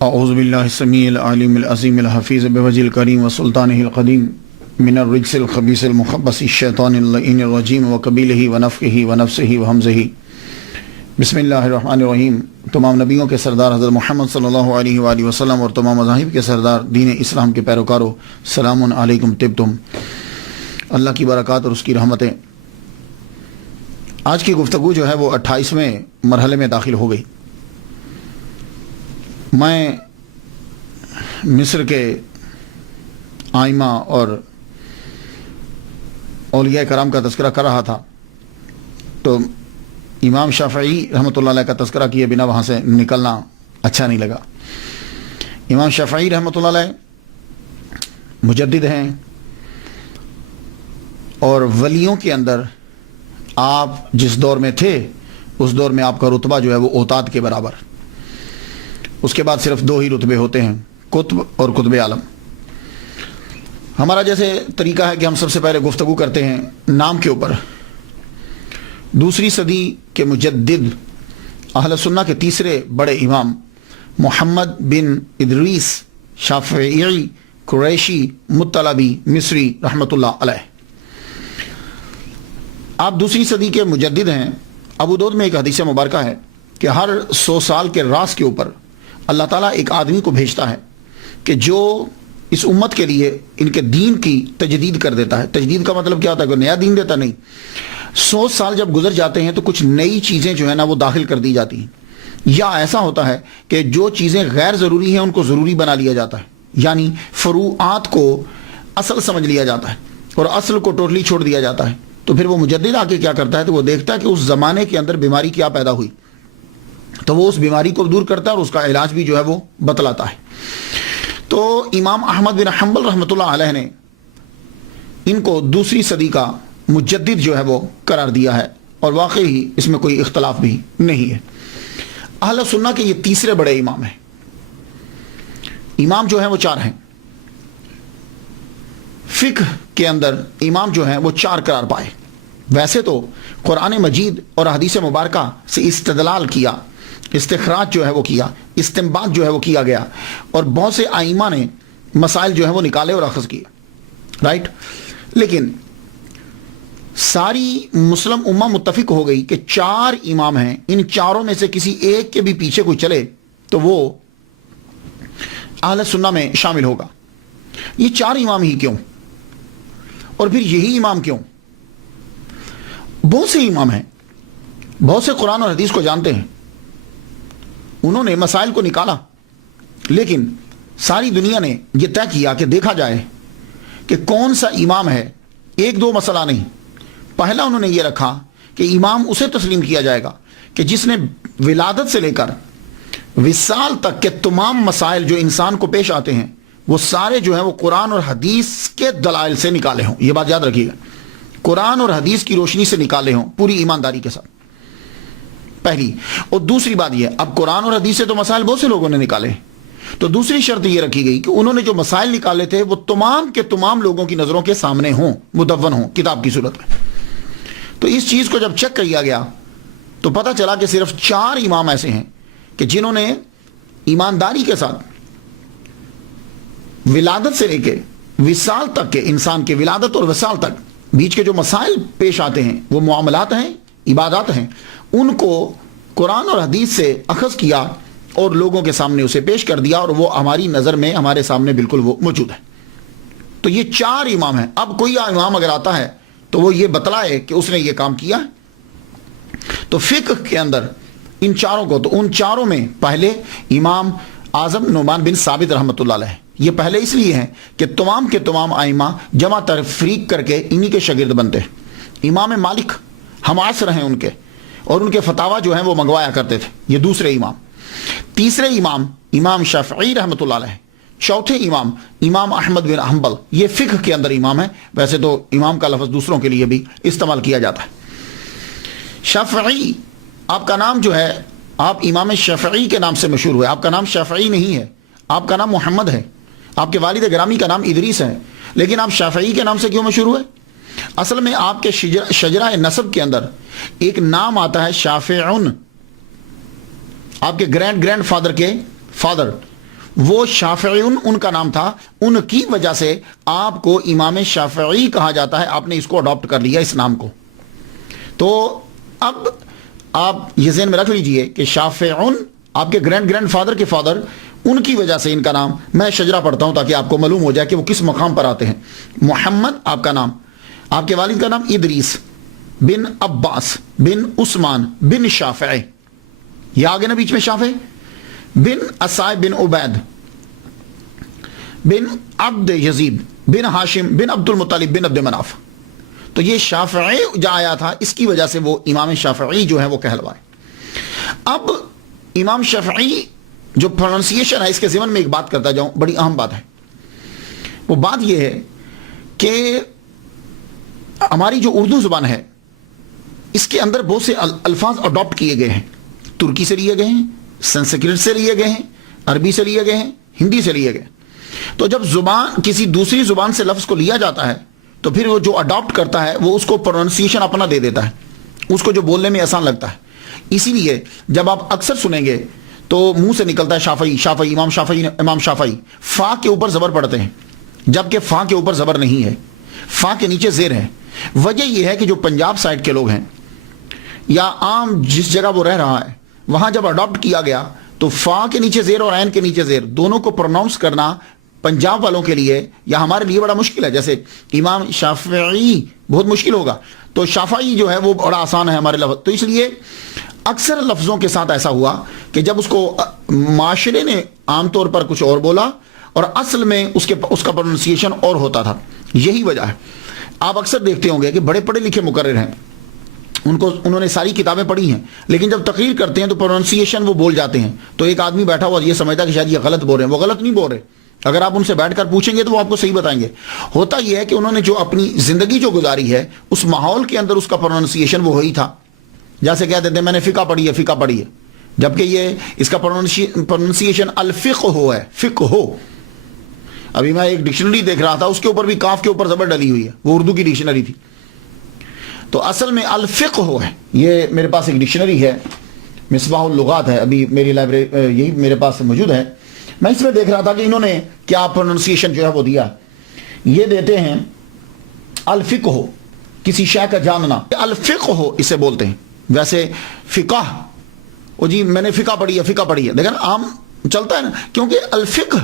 اعوذ باللہ السمیع العلیم العظیم الحفیظ بوجہ الکریم وسلطانہ القدیم من الرجس الخبیث المخبث الشیطان اللعین الرجیم وقبیلہ ونفخہ ونفسہ وہمزہ۔ بسم اللہ الرحمن الرحیم۔ تمام نبیوں کے سردار حضرت محمد صلی اللہ علیہ وآلہ وسلم اور تمام مذاہب کے سردار دین اسلام کے پیروکاروں، سلام علیکم طبتم۔ اللہ کی برکات اور اس کی رحمتیں۔ آج کی گفتگو جو ہے وہ 28ویں مرحلے میں داخل ہو گئی۔ میں مصر کے آئمہ اور اولیاء کرام کا تذکرہ کر رہا تھا تو امام شافعی رحمۃ اللہ علیہ کا تذکرہ کیے بنا وہاں سے نکلنا اچھا نہیں لگا۔ امام شافعی رحمۃ اللہ علیہ مجدد ہیں اور ولیوں کے اندر آپ جس دور میں تھے اس دور میں آپ کا رتبہ جو ہے وہ اوتاد کے برابر۔ اس کے بعد صرف 2 ہی رتبے ہوتے ہیں، قطب اور قطب عالم۔ ہمارا جیسے طریقہ ہے کہ ہم سب سے پہلے گفتگو کرتے ہیں نام کے اوپر۔ دوسری صدی کے مجدد اہل سنہ کے تیسرے بڑے امام محمد بن ادریس شافعی قریشی مطلبی مصری رحمۃ اللہ علیہ۔ آپ دوسری صدی کے مجدد ہیں۔ ابو داؤد میں ایک حدیث مبارکہ ہے کہ ہر 100 سال کے راس کے اوپر اللہ تعالیٰ ایک آدمی کو بھیجتا ہے کہ جو اس امت کے لیے ان کے دین کی تجدید کر دیتا ہے۔ تجدید کا مطلب کیا ہوتا ہے؟ کوئی نیا دین دیتا نہیں۔ 100 سال جب گزر جاتے ہیں تو کچھ نئی چیزیں جو ہے نا وہ داخل کر دی جاتی ہیں، یا ایسا ہوتا ہے کہ جو چیزیں غیر ضروری ہیں ان کو ضروری بنا لیا جاتا ہے، یعنی فروعات کو اصل سمجھ لیا جاتا ہے اور اصل کو ٹوٹلی چھوڑ دیا جاتا ہے۔ تو پھر وہ مجدد آ کے کیا کرتا ہے تو وہ دیکھتا ہے کہ اس زمانے کے اندر بیماری کیا پیدا ہوئی تو وہ اس بیماری کو دور کرتا ہے اور اس کا علاج بھی جو ہے وہ بتلاتا ہے۔ تو امام احمد بن حنبل رحمۃ اللہ علیہ نے ان کو دوسری صدی کا مجدد جو ہے وہ قرار دیا ہے، اور واقعی اس میں کوئی اختلاف بھی نہیں ہے۔ اہل سنہ کے یہ تیسرے بڑے امام ہیں۔ امام جو ہیں وہ 4 ہیں۔ فقہ کے اندر امام جو ہیں وہ 4 قرار پائے۔ ویسے تو قرآن مجید اور حدیث مبارکہ سے استدلال کیا، استخراج جو ہے وہ کیا، استنباط جو ہے وہ کیا گیا، اور بہت سے ائمہ نے مسائل جو ہے وہ نکالے اور اخذ کیے، رائٹ۔ لیکن ساری مسلم امہ متفق ہو گئی کہ 4 امام ہیں، ان 4 میں سے کسی ایک کے بھی پیچھے کوئی چلے تو وہ اہل سنہ میں شامل ہوگا۔ یہ 4 امام ہی کیوں، اور پھر یہی امام کیوں؟ بہت سے امام ہیں، بہت سے قرآن اور حدیث کو جانتے ہیں، انہوں نے مسائل کو نکالا، لیکن ساری دنیا نے یہ طے کیا کہ دیکھا جائے کہ کون سا امام ہے۔ 1-2 مسئلہ نہیں، پہلا انہوں نے یہ رکھا کہ امام اسے تسلیم کیا جائے گا کہ جس نے ولادت سے لے کر وصال تک کے تمام مسائل جو انسان کو پیش آتے ہیں وہ سارے جو ہیں وہ قرآن اور حدیث کے دلائل سے نکالے ہوں۔ یہ بات یاد رکھیے گا، قرآن اور حدیث کی روشنی سے نکالے ہوں پوری ایمانداری کے ساتھ، پہلی۔ اور دوسری بات یہ، اب قرآن اور حدیث سے تو مسائل بہت سے لوگوں نے نکالے، تو دوسری شرط یہ رکھی گئی کہ انہوں نے جو مسائل نکالے تھے وہ تمام کے تمام لوگوں کی نظروں کے سامنے ہوں، مدون ہوں کتاب کی صورت میں۔ تو اس چیز کو جب چیک کیا گیا تو پتہ چلا کہ صرف 4 امام ایسے ہیں کہ جنہوں نے ایمانداری کے ساتھ ولادت سے لے کے وصال تک کے، انسان کے ولادت اور وصال تک بیچ کے جو مسائل پیش آتے ہیں وہ معاملات ہیں، عبادات ہیں، ان کو قرآن اور حدیث سے اخذ کیا اور لوگوں کے سامنے اسے پیش کر دیا، اور وہ ہماری نظر میں ہمارے سامنے بالکل وہ موجود ہے۔ تو یہ 4 امام ہیں۔ اب کوئی امام اگر آتا ہے تو وہ یہ بتلائے کہ اس نے یہ کام کیا۔ تو فقہ کے اندر ان 4 کو، تو ان 4 میں پہلے امام اعظم نعمان بن ثابت رحمۃ اللہ علیہ، یہ پہلے اس لیے ہیں کہ تمام کے تمام ائمہ جمع تفریق کر کے انہی کے شاگرد بنتے ہیں۔ امام مالک ہم عصر ہیں ان کے، اور ان کے فتاویٰ جو ہیں وہ منگوایا کرتے تھے۔ یہ دوسرے امام۔ تیسرے امام امام شافعی رحمۃ اللہ علیہ۔ چوتھے امام امام احمد بن حنبل، یہ فقہ کے اندر امام ہے۔ ویسے تو امام کا لفظ دوسروں کے لیے بھی استعمال کیا جاتا ہے۔ شافعی، آپ کا نام جو ہے، آپ امام شافعی کے نام سے مشہور ہوئے۔ آپ کا نام شافعی نہیں ہے، آپ کا نام محمد ہے۔ آپ کے والد گرامی کا نام ادریس ہے، لیکن آپ شافعی کے نام سے کیوں مشہور ہوئے؟ اصل میں آپ کے شجرہ نسب کے اندر ایک نام آتا ہے شافعون، آپ کے گرینڈ فادر کے فادر، وہ شافعیون ان کا نام تھا، ان کی وجہ سے آپ کو امام شافعی کہا جاتا ہے، آپ نے اس کو اڈاپٹ کر لیا اس نام کو۔ تو اب آپ یہ ذہن میں رکھ لیجئے کہ شافعیون آپ کے گرینڈ فادر کے فادر، ان کی وجہ سے ان کا نام، میں شجرہ پڑھتا ہوں تاکہ آپ کو معلوم ہو جائے کہ وہ کس مقام پر آتے ہیں۔ محمد آپ کا نام، آپ کے والد کا نام ادریس بن عباس بن عثمان بن شافع، یہ آگے نا بیچ میں شافع، بن اسائب بن عبید بن عبد یزید بن ہاشم بن عبد المطلب بن عبد مناف۔ تو یہ شافعی جو آیا تھا اس کی وجہ سے وہ امام شافعی جو ہے وہ کہلوائے۔ اب امام شافعی جو پروننسیشن ہے، اس کے ضمن میں ایک بات کرتا جاؤں، بڑی اہم بات ہے۔ وہ بات یہ ہے کہ ہماری جو اردو زبان ہے اس کے اندر بہت سے الفاظ اڈاپٹ کیے گئے ہیں، ترکی سے لیے گئے ہیں، سنسکرت سے لیے گئے ہیں، عربی سے لیے گئے ہیں، ہندی سے لیے گئے۔ تو جب زبان کسی دوسری زبان سے لفظ کو لیا جاتا ہے تو پھر وہ جو اڈاپٹ کرتا ہے وہ اس کو پروننسیشن اپنا دے دیتا ہے، اس کو جو بولنے میں آسان لگتا ہے۔ اسی لیے جب آپ اکثر سنیں گے تو منہ سے نکلتا ہے شافعی شافعی امام شافعی امام شافعی، فا کے اوپر زبر پڑتے ہیں جبکہ فا کے اوپر زبر نہیں ہے، فا کے نیچے زیر ہے۔ وجہ یہ ہے کہ جو پنجاب سائڈ کے لوگ ہیں یا عام جس جگہ وہ رہ رہا ہے وہاں جب اڈاپٹ کیا گیا تو فا کے نیچے زیر اور عین کے نیچے زیر دونوں کو پروناؤنس کرنا پنجاب والوں کے لیے یا ہمارے لیے بڑا مشکل ہے۔ جیسے امام شافعی بہت مشکل ہوگا، تو شافعی جو ہے وہ بڑا آسان ہے ہمارے لفظ۔ تو اس لیے اکثر لفظوں کے ساتھ ایسا ہوا کہ جب اس کو معاشرے نے عام طور پر کچھ اور بولا اور اصل میں اس کا پروننسیشن اور ہوتا تھا، یہی وجہ ہے۔ آپ اکثر دیکھتے ہوں گے کہ بڑے پڑھے لکھے مقرر ہیں، انہوں نے ساری کتابیں پڑھی ہیں، لیکن جب تقریر کرتے ہیں تو پروننسیشن وہ بول جاتے ہیں، تو ایک آدمی بیٹھا ہوا یہ سمجھتا کہ شاید یہ غلط بول رہے ہیں۔ وہ غلط نہیں بول رہے، اگر آپ ان سے بیٹھ کر پوچھیں گے تو وہ آپ کو صحیح بتائیں گے۔ ہوتا یہ ہے کہ انہوں نے جو اپنی زندگی جو گزاری ہے اس ماحول کے اندر اس کا پروننسیشن وہ وہی تھا۔ جیسے کہتے ہیں میں نے فقہ پڑھی ہے، جبکہ یہ اس کا پروننسیشن الفقہ ہے، فقہ ہو۔ ابھی میں ایک ڈکشنری دیکھ رہا تھا، اس کے اوپر بھی کاف کے اوپر زبر ڈلی ہوئی ہے، وہ اردو کی ڈکشنری تھی، تو اصل میں الفقہ ہو ہے۔ یہ میرے پاس ایک ڈکشنری ہے، مصباح اللغات ہے، ابھی میری لائبریری یہی میرے پاس موجود ہے۔ میں اس میں دیکھ رہا تھا کہ انہوں نے کیا پروننسیشن جو ہے وہ دیا، یہ دیتے ہیں الفقہ ہو، کسی شے کا جاننا، الفقہ ہو اسے بولتے ہیں۔ ویسے فقہ، جی میں نے فقہ پڑھی ہے، لیکن عام چلتا ہے نا، کیونکہ الفقہ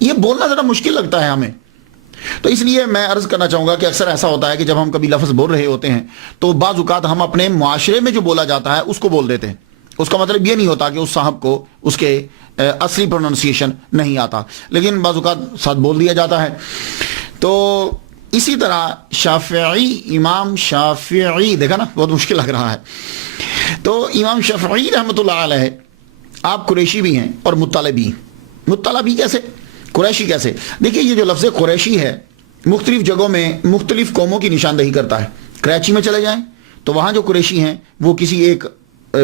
یہ بولنا ذرا مشکل لگتا ہے ہمیں۔ تو اس لیے میں عرض کرنا چاہوں گا کہ اکثر ایسا ہوتا ہے کہ جب ہم کبھی لفظ بول رہے ہوتے ہیں تو بعض اوقات ہم اپنے معاشرے میں جو بولا جاتا ہے اس کو بول دیتے ہیں، اس کا مطلب یہ نہیں ہوتا کہ اس صاحب کو اس کے اصلی پروننسیشن نہیں آتا، لیکن بعض اوقات ساتھ بول دیا جاتا ہے۔ تو اسی طرح شافعی، امام شافعی، دیکھا نا بہت مشکل لگ رہا ہے۔ تو امام شافعی رحمۃ اللہ علیہ آپ قریشی بھی ہیں اور مطلبی کیسے، قریشی کیسے؟ دیکھیے یہ جو لفظ قریشی ہے مختلف جگہوں میں مختلف قوموں کی نشاندہی کرتا ہے۔ کراچی میں چلے جائیں تو وہاں جو قریشی ہیں وہ کسی ایک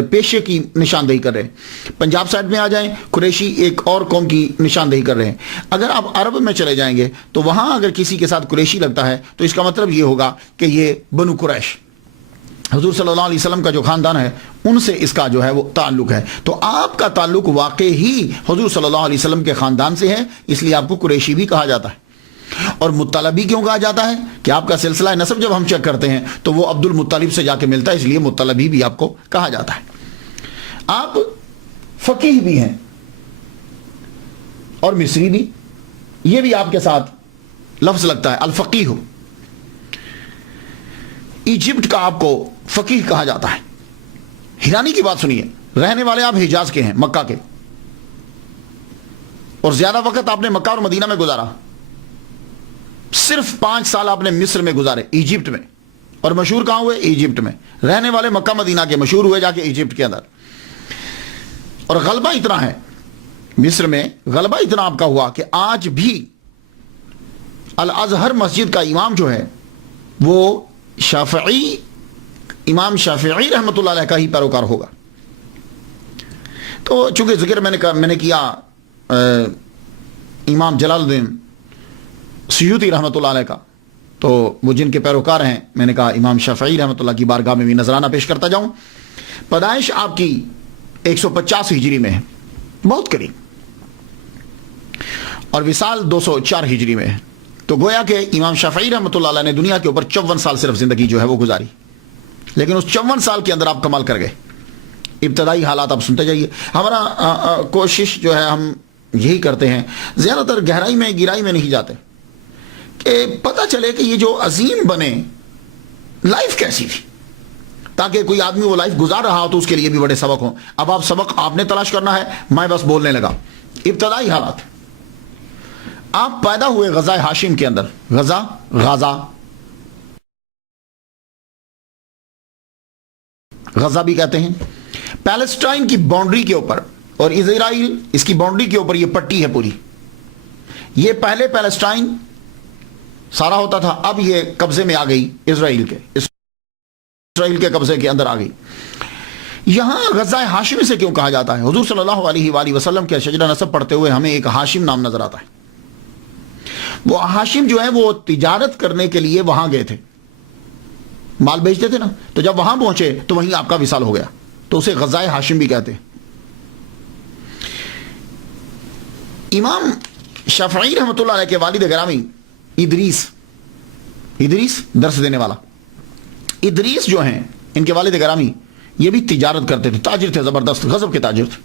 پیشے کی نشاندہی کر رہے ہیں، پنجاب سائڈ میں آ جائیں قریشی ایک اور قوم کی نشاندہی کر رہے ہیں۔ اگر آپ عرب میں چلے جائیں گے تو وہاں اگر کسی کے ساتھ قریشی لگتا ہے تو اس کا مطلب یہ ہوگا کہ یہ بنو قریش، حضور صلی اللہ علیہ وسلم کا جو خاندان ہے ان سے اس کا جو ہے وہ تعلق ہے۔ تو آپ کا تعلق واقعی حضور صلی اللہ علیہ وسلم کے خاندان سے ہے، اس لیے آپ کو قریشی بھی کہا جاتا ہے۔ اور مطلبی کیوں کہا جاتا ہے کہ آپ کا سلسلہ نسب جب ہم چیک کرتے ہیں تو وہ عبد المطلب سے جا کے ملتا ہے، اس لیے مطلبی بھی آپ کو کہا جاتا ہے۔ آپ فقیہ بھی ہیں اور مصری بھی، یہ بھی آپ کے ساتھ لفظ لگتا ہے الفقیہ۔ ایجپٹ کا آپ کو فقیہ کہا جاتا ہے۔ ہیرانی کی بات سنیے، رہنے والے آپ حجاز کے ہیں، مکہ کے، اور زیادہ وقت آپ نے مکہ اور مدینہ میں گزارا، صرف 5 سال آپ نے مصر میں گزارے، ایجپٹ میں، اور مشہور کہاں ہوئے؟ ایجپٹ میں۔ رہنے والے مکہ مدینہ کے، مشہور ہوئے جا کے ایجپٹ کے اندر۔ اور غلبہ اتنا ہے مصر میں، غلبہ اتنا آپ کا ہوا کہ آج بھی الازہر مسجد کا امام جو ہے وہ شافعی، امام شافعی رحمۃ اللہ علیہ کا ہی پیروکار ہوگا۔ تو چونکہ ذکر میں نے کیا امام جلال الدین سیوطی رحمۃ اللہ علیہ کا، تو وہ جن کے پیروکار ہیں، میں نے کہا امام شافعی رحمۃ اللہ کی بارگاہ میں بھی نذرانہ پیش کرتا جاؤں۔ پیدائش آپ کی 150 ہجری میں ہے، بہت قریب۔ اور وصال 204 ہجری میں ہے. تو گویا کہ امام شافعی رحمۃ اللہ علیہ نے دنیا کے اوپر 54 سال صرف زندگی جو ہے وہ گزاری, لیکن اس 54 سال کے اندر آپ کمال کر گئے. ابتدائی حالات آپ سنتے جائیے. ہمارا کوشش جو ہے ہم یہی کرتے ہیں, زیادہ تر گہرائی میں گہرائی میں نہیں جاتے, کہ پتہ چلے کہ یہ جو عظیم بنے لائف کیسی تھی, تاکہ کوئی آدمی وہ لائف گزار رہا ہو تو اس کے لیے بھی بڑے سبق ہوں. اب آپ سبق آپ نے تلاش کرنا ہے, میں بس بولنے لگا. ابتدائی حالات, آپ پیدا ہوئے غزہ ہاشم کے اندر. غزہ بھی کہتے ہیں, پیلسٹائن کی باؤنڈری کے اوپر, اور اسرائیل اس کی باؤنڈری کے اوپر یہ پٹی ہے پوری. یہ پہلے پیلسٹائن سارا ہوتا تھا, اب یہ قبضے میں آ گئی اسرائیل کے قبضے کے اندر آ گئی. یہاں غزہ ہاشم سے کیوں کہا جاتا ہے؟ حضور صلی اللہ علیہ وآلہ وسلم کے شجرہ نسب پڑھتے ہوئے ہمیں ایک ہاشم نام نظر آتا ہے. وہ ہاشم جو ہے وہ تجارت کرنے کے لیے وہاں گئے تھے, مال بیچتے تھے نا, تو جب وہاں پہنچے تو وہیں آپ کا وصال ہو گیا, تو اسے غزہ ہاشم بھی کہتے ہیں. امام شافعی رحمۃ اللہ علیہ کے والد گرامی ادریس درس دینے والا ادریس جو ہیں, ان کے والد گرامی یہ بھی تجارت کرتے تھے, تاجر تھے, زبردست غضب کے تاجر تھے.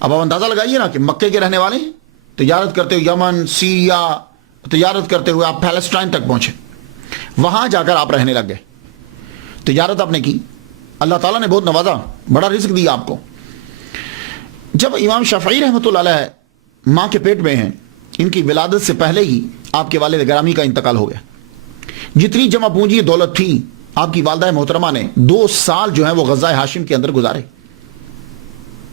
اب آپ اندازہ لگائیے نا کہ مکے کے رہنے والے ہیں, تجارت کرتے ہوئے یمن, سیریا, تجارت کرتے ہوئے آپ پیلسٹائن تک پہنچے, وہاں جا کر آپ رہنے لگ گئے. تجارت آپ نے کی, اللہ تعالیٰ نے بہت نوازا, بڑا رزق دیا آپ کو. جب امام شافعی رحمۃ اللہ علیہ ماں کے پیٹ میں ہیں, ان کی ولادت سے پہلے ہی آپ کے والد گرامی کا انتقال ہو گیا. جتنی جمع پونجی دولت تھی, آپ کی والدہ محترمہ نے 2 سال جو ہے وہ غزہ ہاشم کے اندر گزارے.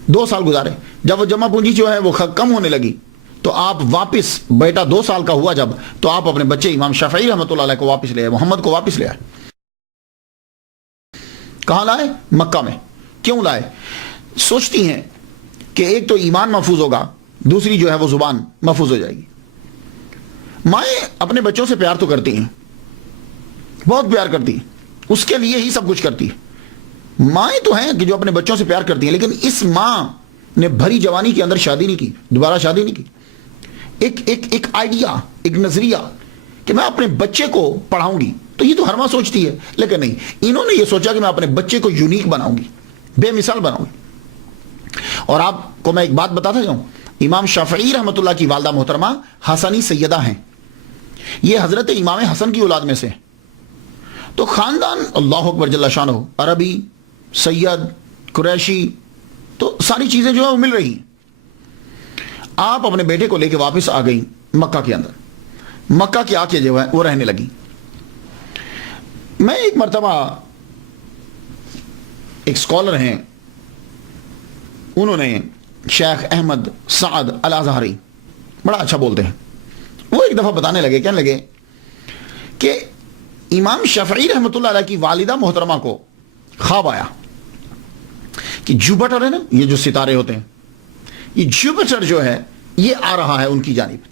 2 سال گزارے. جب وہ جمع پونجی جو ہے وہ کم ہونے لگی, تو آپ واپس, بیٹا 2 سال کا ہوا جب, تو آپ اپنے بچے امام شافعی رحمۃ اللہ علیہ کو واپس لے آئے, محمد کو واپس لے آئے. کہاں لائے؟ مکہ میں. کیوں لائے؟ سوچتی ہیں کہ ایک تو ایمان محفوظ ہوگا, دوسری جو ہے وہ زبان محفوظ ہو جائے گی. مائیں اپنے بچوں سے پیار تو کرتی ہیں, بہت پیار کرتی ہیں, اس کے لیے ہی سب کچھ کرتی ہے. مائیں تو ہیں کہ جو اپنے بچوں سے پیار کرتی ہیں, لیکن اس ماں نے بھری جوانی کے اندر شادی نہیں کی, دوبارہ شادی نہیں کی. ایک آئیڈیا, ایک نظریہ کہ میں اپنے بچے کو پڑھاؤں گی, تو یہ تو ہر ماں سوچتی ہے, لیکن نہیں, انہوں نے یہ سوچا کہ میں اپنے بچے کو یونیک بناؤں گی, بے مثال بناؤں گی. اور آپ کو میں ایک بات بتاتا جاؤں, امام شافعی رحمۃ اللہ کی والدہ محترمہ حسنی سیدہ ہیں. یہ حضرت امام حسن کی اولاد میں سے ہیں. تو خاندان اللہ اکبر جل شانہ, عربی, سید, قریشی, تو ساری چیزیں جو ہے وہ مل رہی ہیں. آپ اپنے بیٹے کو لے کے واپس آ گئی مکہ کے اندر. مکہ کے آ کے جو ہے وہ رہنے لگی. میں ایک مرتبہ, ایک سکولر ہیں, انہوں نے شیخ احمد سعد الازہری, بڑا اچھا بولتے ہیں, وہ ایک دفعہ بتانے لگے, کہنے لگے کہ امام شافعی رحمۃ اللہ علیہ کی والدہ محترمہ کو خواب آیا کہ جوپیٹر ہے نا, یہ جو ستارے ہوتے ہیں, یہ جوپیٹر جو ہے یہ آ رہا ہے ان کی جانب.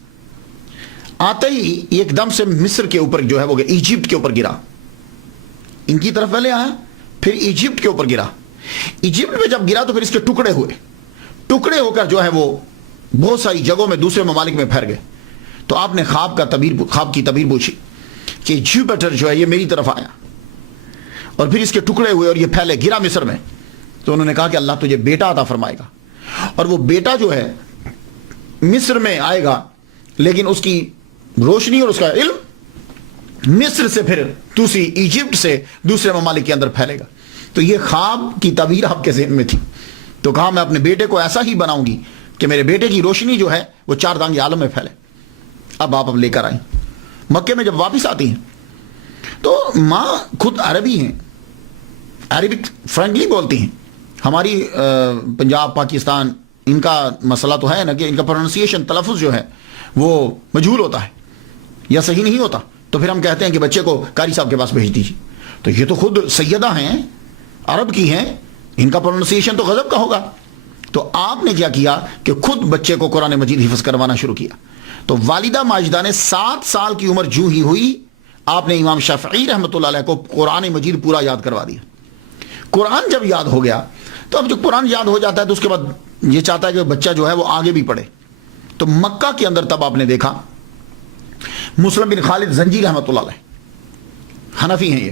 آتے ہی ایک دم سے مصر کے اوپر جو ہے وہ ایجپٹ کے اوپر گرا. ان کی طرف پہلے آیا, پھر ایجپٹ کے اوپر گرا. ایجپٹ میں جب گرا تو پھر اس کے ٹکڑے ہوئے, ٹکڑے ہو کر جو ہے وہ بہت ساری جگہوں میں دوسرے ممالک میں پھیل گئے. تو آپ نے خواب کی تعبیر پوچھی کہ جوپیٹر جو ہے یہ میری طرف آیا, اور پھر اس کے ٹکڑے ہوئے اور یہ پھیلے, گرا مصر میں. تو انہوں نے کہا کہ اللہ تجھے بیٹا عطا فرمائے گا, اور وہ بیٹا جو ہے مصر میں آئے گا, لیکن اس کی روشنی اور اس کا علم مصر سے پھر دوسری ایجپٹ سے دوسرے ممالک کے اندر پھیلے گا. تو یہ خواب کی تعبیر آپ کے ذہن میں تھی. تو کہا میں اپنے بیٹے کو ایسا ہی بناؤں گی کہ میرے بیٹے کی روشنی جو ہے وہ 4 دانگ عالم میں پھیلے. اب آپ لے کر آئیں. مکے میں جب واپس آتی ہیں تو ماں خود عربی ہیں, عربک فرینکلی بولتی ہیں. ہماری پنجاب, پاکستان, ان کا مسئلہ تو ہے نا کہ ان کا پروننسیشن, تلفظ جو ہے وہ مجہول ہوتا ہے یا صحیح نہیں ہوتا, تو پھر ہم کہتے ہیں کہ بچے کو قاری صاحب کے پاس بھیج دیجیے. تو یہ تو خود سیدہ ہیں, عرب کی ہیں, ان کا پروننسیشن تو غضب کا ہوگا. تو آپ نے کیا کیا کہ خود بچے کو قرآن مجید حفظ کروانا شروع کیا. تو والدہ ماجدہ نے 7 سال کی عمر جو ہی ہوئی, آپ نے امام شافعی رحمۃ اللہ علیہ کو قرآن مجید پورا یاد کروا دیا. قرآن جب یاد ہو گیا, تو اب جو قرآن یاد ہو جاتا ہے تو اس کے بعد یہ چاہتا ہے کہ بچہ جو ہے وہ آگے بھی پڑھے. تو مکہ کے اندر تب آپ نے دیکھا مسلم بن خالد زنجی رحمۃ اللہ علیہ، حنفی ہیں یہ،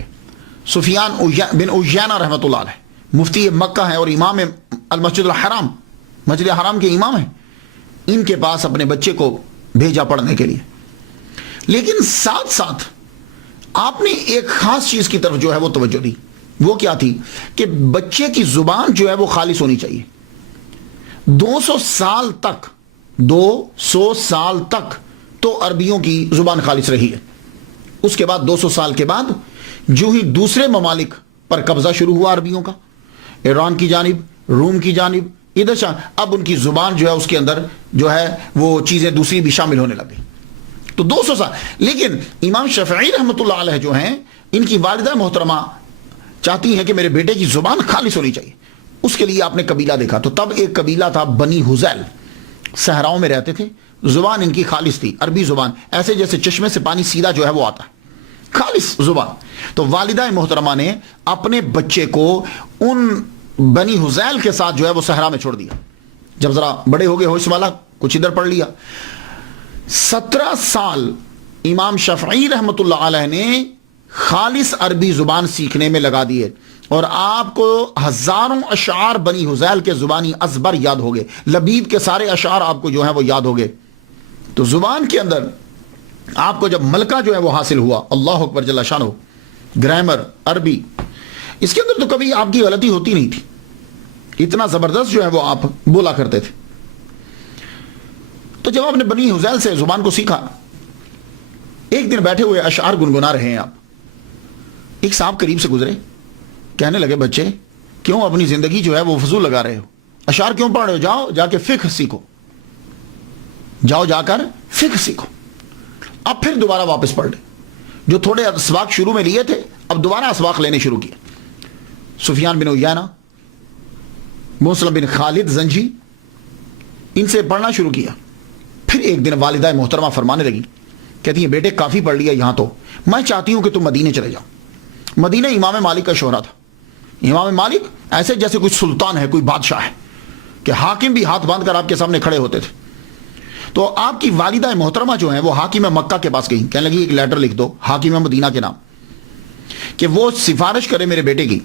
سفیان بن عیینہ رحمۃ اللہ علیہ مفتی مکہ ہیں اور امام المسجد الحرام، مسجد حرام کے امام ہیں، ان کے پاس اپنے بچے کو بھیجا پڑھنے کے لیے. لیکن ساتھ ساتھ آپ نے ایک خاص چیز کی طرف جو ہے وہ توجہ دی. وہ کیا تھی کہ بچے کی زبان جو ہے وہ خالص ہونی چاہیے. 200 سال تک تو عربیوں کی زبان خالص رہی ہے. اس کے بعد 200 سال کے بعد جو ہی دوسرے ممالک پر قبضہ شروع ہوا عربیوں کا، ایران کی جانب، روم کی جانب، ادھر اب ان کی زبان جو ہے اس کے اندر جو ہے وہ چیزیں دوسری بھی شامل ہونے لگی. تو 200 سال. لیکن امام شافعی رحمۃ اللہ علیہ جو ہیں، ان کی والدہ محترمہ چاہتی ہیں کہ میرے بیٹے کی زبان خالص ہونی چاہیے. اس کے لیے آپ نے قبیلہ دیکھا. تو تب ایک قبیلہ تھا بنی حذیل، صحراؤں میں رہتے تھے، زبان ان کی خالص تھی، عربی زبان، ایسے جیسے چشمے سے پانی سیدھا جو ہے وہ آتا ہے، خالص زبان. تو والدہ محترمہ نے اپنے بچے کو ان بنی حذیل کے ساتھ جو ہے وہ صحرا میں چھوڑ دیا. جب ذرا بڑے ہو گئے ہوش والا، کچھ ادھر پڑھ لیا. 17 سال امام شافعی رحمۃ اللہ علیہ نے خالص عربی زبان سیکھنے میں لگا دیے، اور آپ کو ہزاروں اشعار بنی حذیل کے زبانی ازبر یاد ہو گئے. لبید کے سارے اشعار آپ کو جو ہیں وہ یاد ہو گئے. تو زبان کے اندر آپ کو جب ملکہ جو ہے وہ حاصل ہوا، اللہ اکبر جل شانہ، گرامر، عربی، اس کے اندر تو کبھی آپ کی غلطی ہوتی نہیں تھی. اتنا زبردست جو ہے وہ آپ بولا کرتے تھے. تو جب آپ نے بنی حذیل سے زبان کو سیکھا، ایک دن بیٹھے ہوئے اشعار گنگنا رہے ہیں آپ، ایک صاحب قریب سے گزرے، کہنے لگے بچے کیوں اپنی زندگی جو ہے وہ فضول لگا رہے ہو، اشعار کیوں پڑھ رہے ہو، جاؤ جا کے فقہ سیکھو، جاؤ جا کر فقہ سیکھو. اب پھر دوبارہ واپس پڑھ لیں. جو تھوڑے اسباق شروع میں لیے تھے اب دوبارہ اسباق لینے شروع کیے. سفیان بن عیینہ، مسلم بن خالد زنجی، ان سے پڑھنا شروع کیا. پھر ایک دن والدہ محترمہ فرمانے لگی، کہتی ہیں بیٹے کافی پڑھ لیا یہاں، تو میں چاہتی ہوں کہ تم مدینے چلے جاؤ. مدینہ امام مالک کا شہرہ تھا. امام مالک ایسے جیسے کوئی سلطان ہے، کوئی بادشاہ ہے، کہ حاکم بھی ہاتھ باندھ کر آپ کے سامنے کھڑے ہوتے تھے. تو آپ کی والدہ محترمہ جو ہیں وہ حاکم مکہ کے پاس گئیں، کہنے لگی ایک لیٹر لکھ دو حاکم مدینہ کے نام، کہ وہ سفارش کرے میرے بیٹے کی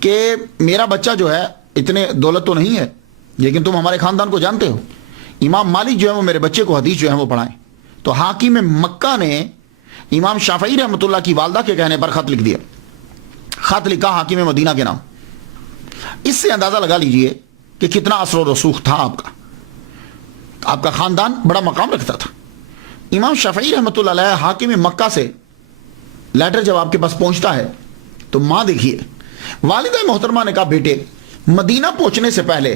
کہ میرا بچہ جو ہے، اتنے دولت تو نہیں ہے لیکن تم ہمارے خاندان کو جانتے ہو، امام مالک جو ہے وہ میرے بچے کو حدیث جو ہے وہ پڑھائیں. تو حاکم مکہ نے امام شافعی رحمۃ اللہ کی والدہ کے کہنے پر خط لکھ دیا. خط لکھا حاکم مدینہ کے نام. اس سے اندازہ لگا لیجئے کہ کتنا اثر و رسوخ تھا آپ کا خاندان بڑا مقام رکھتا تھا. امام شافعی رحمۃ اللہ علیہ حاکم مکہ سے لیٹر جب آپ کے پاس پہنچتا ہے تو ماں دیکھیے، والدہ محترمہ نے کہا بیٹے مدینہ پہنچنے سے پہلے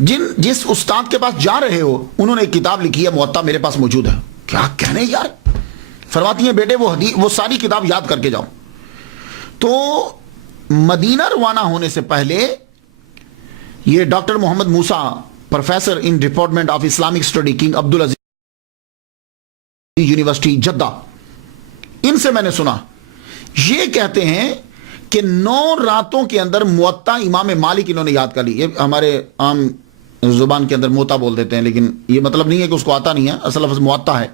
جس استاد کے پاس جا رہے ہو انہوں نے ایک کتاب لکھی ہے، موطا میرے پاس موجود ہے. کیا کہنے یار، فرماتی ہیں بیٹے وہ ساری کتاب یاد کر کے جاؤ. تو مدینہ روانہ ہونے سے پہلے یہ doctor Muhammad Musa, professor in department of Islamic study, King Abdulaziz University Jeddah, ان سے میں نے سنا، یہ کہتے ہیں کہ 9 راتوں کے اندر موطا امام مالک انہوں نے یاد کر لی. یہ ہمارے عام زبان کے اندر موطا بول دیتے ہیں، لیکن یہ مطلب نہیں ہے کہ اس کو آتا نہیں ہے، اصل لفظ موطا ہے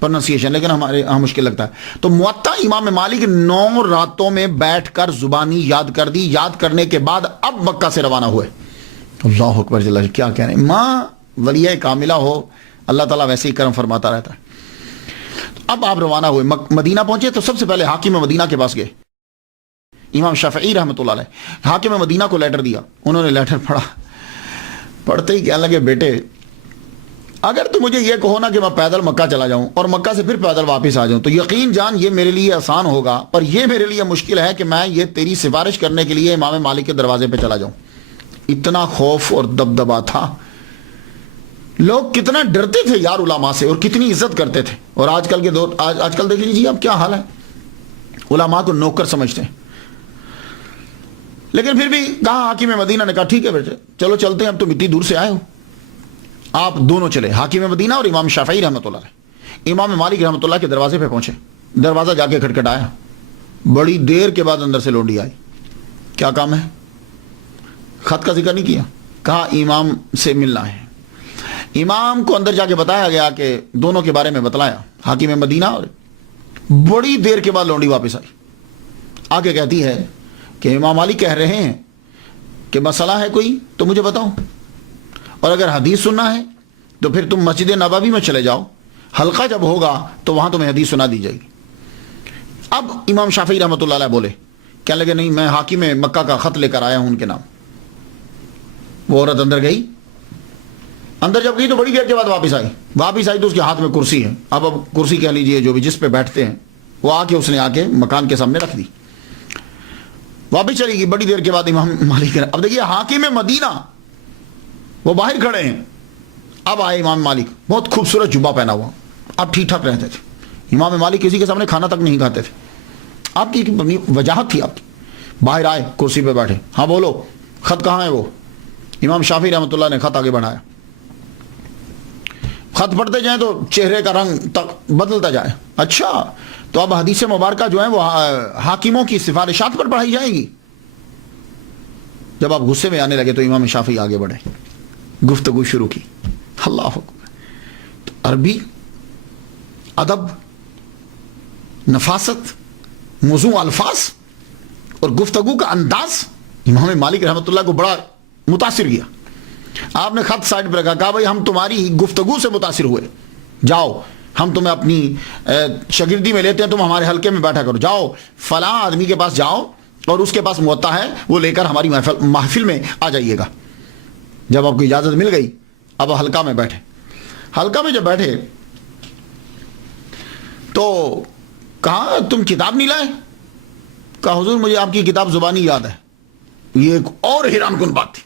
پروننسیشن، لیکن ہمارے یہاں مشکل لگتا ہے. تو موطا امام مالک 9 راتوں میں بیٹھ کر زبانی یاد کر دی. یاد کرنے کے بعد اب مکہ سے روانہ ہوئے. اللہ اکبر جل، کیا کہہ رہے ہیں. ماں ولیہ کاملہ ہو، اللہ تعالیٰ ویسے ہی کرم فرماتا رہتا ہے. اب آپ روانہ ہوئے، مدینہ پہنچے تو سب سے پہلے حاکم مدینہ کے پاس گئے، امام شافعی رحمۃ اللہ علیہ. حاکم مدینہ کو لیٹر دیا، انہوں نے لیٹر پڑھا. پڑھتے ہی کہنے لگے بیٹے اگر تو مجھے یہ کہو نا کہ میں پیدل مکہ چلا جاؤں اور مکہ سے پھر پیدل واپس آ جاؤں تو یقین جان یہ میرے لیے آسان ہوگا، پر یہ میرے لیے مشکل ہے کہ میں یہ تیری سفارش کرنے کے لیے امام مالک کے دروازے پہ چلا جاؤں. اتنا خوف اور دبدبا تھا. لوگ کتنا ڈرتے تھے یار علماء سے اور کتنی عزت کرتے تھے. اور آج کل کے دور، آج کل دیکھ لیجیے اب کیا حال ہے، علماء کو نوکر سمجھتے ہیں. لیکن پھر بھی کہا حاکم مدینہ نے کہا ٹھیک ہے بیٹے چلو چلتے ہیں، اب تم اتنی دور سے آئے ہو. آپ دونوں چلے، حاکم مدینہ اور امام شافعی رحمۃ اللہ علیہ. امام مالک رحمۃ اللہ کے دروازے پہ پہنچے، دروازہ جا کے کھٹکھٹایا. بڑی دیر کے بعد اندر سے لونڈی آئی. کیا کام ہے؟ خط کا ذکر نہیں کیا، کہا امام سے ملنا ہے. امام کو اندر جا کے بتایا گیا کہ دونوں کے بارے میں بتلایا، حاکم مدینہ، اور بڑی دیر کے بعد لونڈی واپس آئی، آگے کہتی ہے کہ امام مالک کہہ رہے ہیں کہ مسئلہ ہے کوئی تو مجھے بتاؤ، اور اگر حدیث سننا ہے تو پھر تم مسجد نبوی میں چلے جاؤ، حلقہ جب ہوگا تو وہاں تمہیں حدیث سنا دی جائے گی۔ اب امام شافعی رحمۃ اللہ علیہ بولے، کہنے لگے نہیں، میں حاکم مکہ کا خط لے کر آیا ہوں ان کے نام۔ وہ عورت اندر گئی، اندر جب گئی تو بڑی دیر کے بعد واپس آئی تو اس کے ہاتھ میں کرسی ہے، اب کرسی کہہ لیجئے جو بھی جس پہ بیٹھتے ہیں، وہ اس نے آ کے مکان کے سامنے رکھ دی، واپس چلی گئی۔ بڑی دیر کے بعد امام مالک، اب دیکھیے حاکم مدینہ وہ باہر کھڑے ہیں، اب آئے امام مالک، بہت خوبصورت جبہ پہنا ہوا، اب ٹھیک ٹھاک رہتے تھے۔ امام مالک کسی کے سامنے کھانا تک نہیں کھاتے تھے، آپ کی وجاہت تھی آپ کی۔ باہر آئے، کرسی پہ بیٹھے، ہاں بولو، خط کہاں ہے؟ وہ امام شافعی رحمۃ اللہ نے خط آگے بڑھایا، خط پڑھتے جائیں تو چہرے کا رنگ تک بدلتا جائے، اچھا تو اب حدیث مبارکہ جو ہیں وہ حاکموں کی سفارشات پر پڑھائی جائے گی۔ جب آپ غصے میں آنے لگے تو امام شافعی آگے بڑھے، گفتگو شروع کی، اللہ اکبر، عربی، ادب، نفاست، موزوں الفاظ اور گفتگو کا انداز امام مالک رحمۃ اللہ کو بڑا متاثر کیا۔ آپ نے خط سائڈ پر کہا بھائی ہم تمہاری گفتگو سے متاثر ہوئے، جاؤ ہم تمہیں اپنی شاگردی میں لیتے ہیں، تم ہمارے حلقے میں بیٹھا کرو، جاؤ فلاں آدمی کے پاس جاؤ اور اس کے پاس موطا ہے، وہ لے کر ہماری محفل میں آ جائیے گا۔ جب آپ کو اجازت مل گئی اب حلقہ میں بیٹھے، حلقہ میں جب بیٹھے تو کہا تم کتاب نہیں لائے؟ کہا حضور مجھے آپ کی کتاب زبانی یاد ہے۔ یہ ایک اور حیران کن بات تھی۔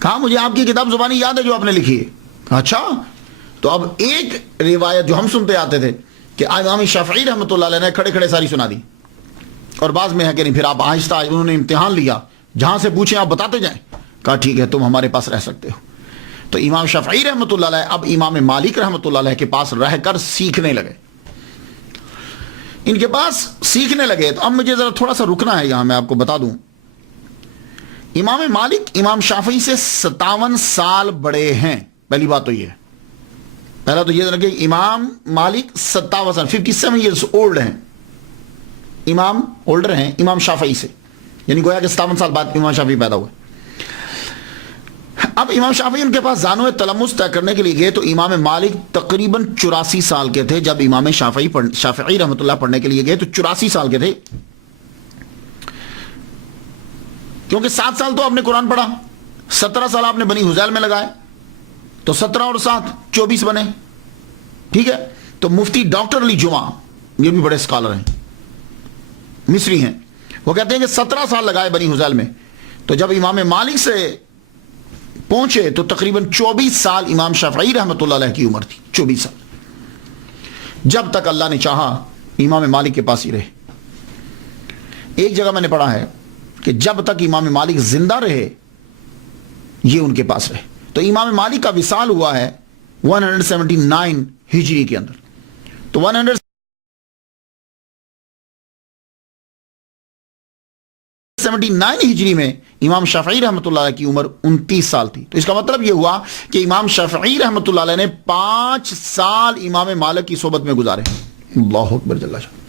کہا مجھے آپ کی کتاب زبانی یاد ہے جو آپ نے لکھی ہے۔ کہا اچھا، تو اب ایک روایت جو ہم سنتے آتے تھے کہ امام شافعی رحمۃ اللہ علیہ نے کھڑے کھڑے ساری سنا دی، اور بعض میں ہے کہ نہیں، پھر آپ آہستہ انہوں نے امتحان لیا، جہاں سے پوچھیں آپ بتاتے جائیں۔ کہا ٹھیک ہے تم ہمارے پاس رہ سکتے ہو۔ تو امام شافعی رحمۃ اللہ علیہ اب امام مالک رحمۃ اللہ علیہ کے پاس رہ کر سیکھنے لگے، ان کے پاس سیکھنے لگے۔ تو اب مجھے ذرا تھوڑا سا رکنا ہے یہاں، میں آپ کو بتا دوں امام مالک امام شافعی سے 57 سال بڑے ہیں۔ پہلی بات تو یہ ہے، پہلا تو یہ کہ امام مالک 57 ایئرس اولڈ ہیں، امام اولڈر ہیں امام شافعی سے، یعنی گویا کہ 57 سال بعد امام شافعی پیدا ہوئے۔ اب امام شافعی ان کے پاس زانو تلمس طے کرنے کے لیے گئے تو امام مالک تقریباً 84 سال کے تھے۔ جب امام شافعی رحمۃ اللہ پڑھنے کے لیے گئے تو 84 سال کے تھے، کیونکہ 7 سال تو آپ نے قرآن پڑھا، 17 سال آپ نے بنی حذیل میں لگائے، تو 17 اور 7 24 بنے، ٹھیک ہے۔ تو مفتی ڈاکٹر علی جمعہ، یہ بھی بڑے اسکالر ہیں، مصری ہیں، وہ کہتے ہیں کہ 17 سال لگائے بنی حذیل میں، تو جب امام مالک سے پہنچے تو تقریباً 24 سال امام شافعی رحمۃ اللہ علیہ کی عمر تھی، 24 سال، جب تک اللہ نے چاہا امام مالک کے پاس ہی رہے۔ ایک جگہ میں نے پڑھا ہے کہ جب تک امام مالک زندہ رہے یہ ان کے پاس رہے۔ تو امام مالک کا وصال ہوا ہے 179 ہجری کے اندر، تو 179 ہجری میں امام شافعی رحمۃ اللہ علیہ کی عمر 29 سال تھی۔ تو اس کا مطلب یہ ہوا کہ امام شافعی رحمۃ اللہ علیہ نے 5 سال امام مالک کی صحبت میں گزارے۔ اللہ اکبر جل شانہ۔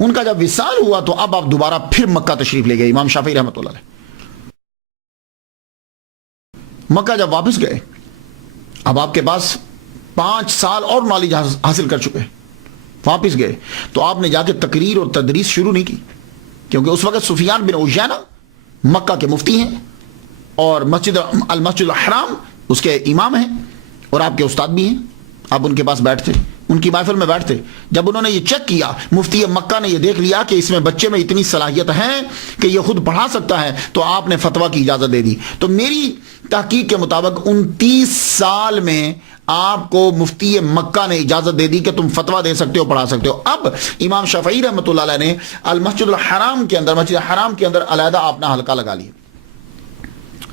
ان کا جب وصال ہوا تو اب آپ دوبارہ پھر مکہ تشریف لے گئے امام شافعی رحمۃ اللہ علیہ۔ مکہ جب واپس گئے، اب آپ کے پاس 5 سال اور نالج حاصل کر چکے، واپس گئے تو آپ نے جا کے تقریر اور تدریس شروع نہیں کی، کیونکہ اس وقت سفیان بن عیینہ مکہ کے مفتی ہیں اور المسجد الحرام اس کے امام ہیں اور آپ کے استاد بھی ہیں۔ آپ ان کے پاس بیٹھتے، ان کی محفل میں بیٹھتے۔ جب انہوں نے یہ چیک کیا، مفتی مکہ نے یہ دیکھ لیا کہ اس میں بچے میں اتنی صلاحیت ہے کہ یہ خود پڑھا سکتا ہے، تو آپ نے فتویٰ کی اجازت دے دی۔ تو میری تحقیق کے مطابق 29 سال میں آپ کو مفتی مکہ نے اجازت دے دی کہ تم فتویٰ دے سکتے ہو، پڑھا سکتے ہو۔ اب امام شافعی رحمۃ اللہ علیہ نے المسجد الحرام کے اندر، مسجد الحرام کے اندر علیحدہ اپنا حلقہ لگا لیا،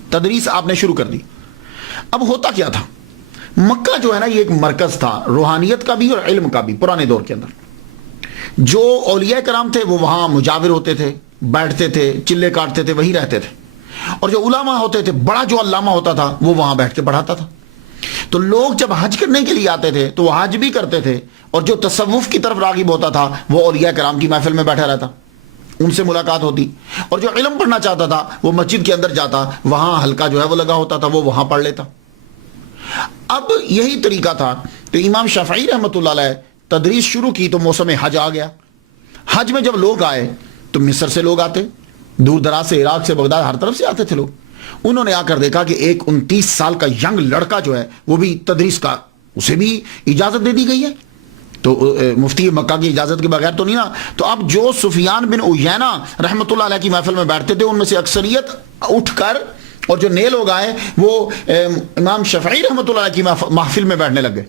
تدریس آپ نے شروع کر دی۔ اب ہوتا کیا تھا، مکہ جو ہے نا یہ ایک مرکز تھا روحانیت کا بھی اور علم کا بھی پرانے دور کے اندر۔ جو اولیاء کرام تھے وہ وہاں مجاور ہوتے تھے، بیٹھتے تھے، چلے کاٹتے تھے، وہی رہتے تھے، اور جو علماء ہوتے تھے، بڑا جو علامہ ہوتا تھا وہ وہاں بیٹھ کے پڑھاتا تھا. تو لوگ جب حج کرنے کے لیے آتے تھے تو وہ حج بھی کرتے تھے، اور جو تصوف کی طرف راغب ہوتا تھا وہ اولیاء کرام کی محفل میں بیٹھا رہتا، ان سے ملاقات ہوتی. اور جو علم پڑھنا چاہتا تھا وہ مسجد کے اندر جاتا، وہاں حلقہ جو ہے وہ لگا ہوتا تھا، وہ وہاں پڑھ لیتا. اب یہی طریقہ تھا. تو امام شافعی رحمۃ اللہ علیہ تدریس شروع کی تو موسم حج آ گیا. حج میں جب لوگ آئے تو مصر سے لوگ آتے، دور دراز سے، عراق سے، بغداد، ہر طرف سے آتے تھے لوگ. انہوں نے آ کر دیکھا کہ ایک 29 سال کا ینگ لڑکا جو ہے وہ بھی تدریس کا، اسے بھی اجازت دے دی گئی ہے. تو مفتی مکہ کی اجازت کے بغیر تو نہیں نا. تو اب جو سفیان بن عیینہ رحمۃ اللہ علیہ کی محفل میں بیٹھتے تھے ان میں سے اکثریت اٹھ کر، اور جو نئے لوگ آئے وہ امام شافعی رحمۃ اللہ علیہ کی محفل میں بیٹھنے لگے،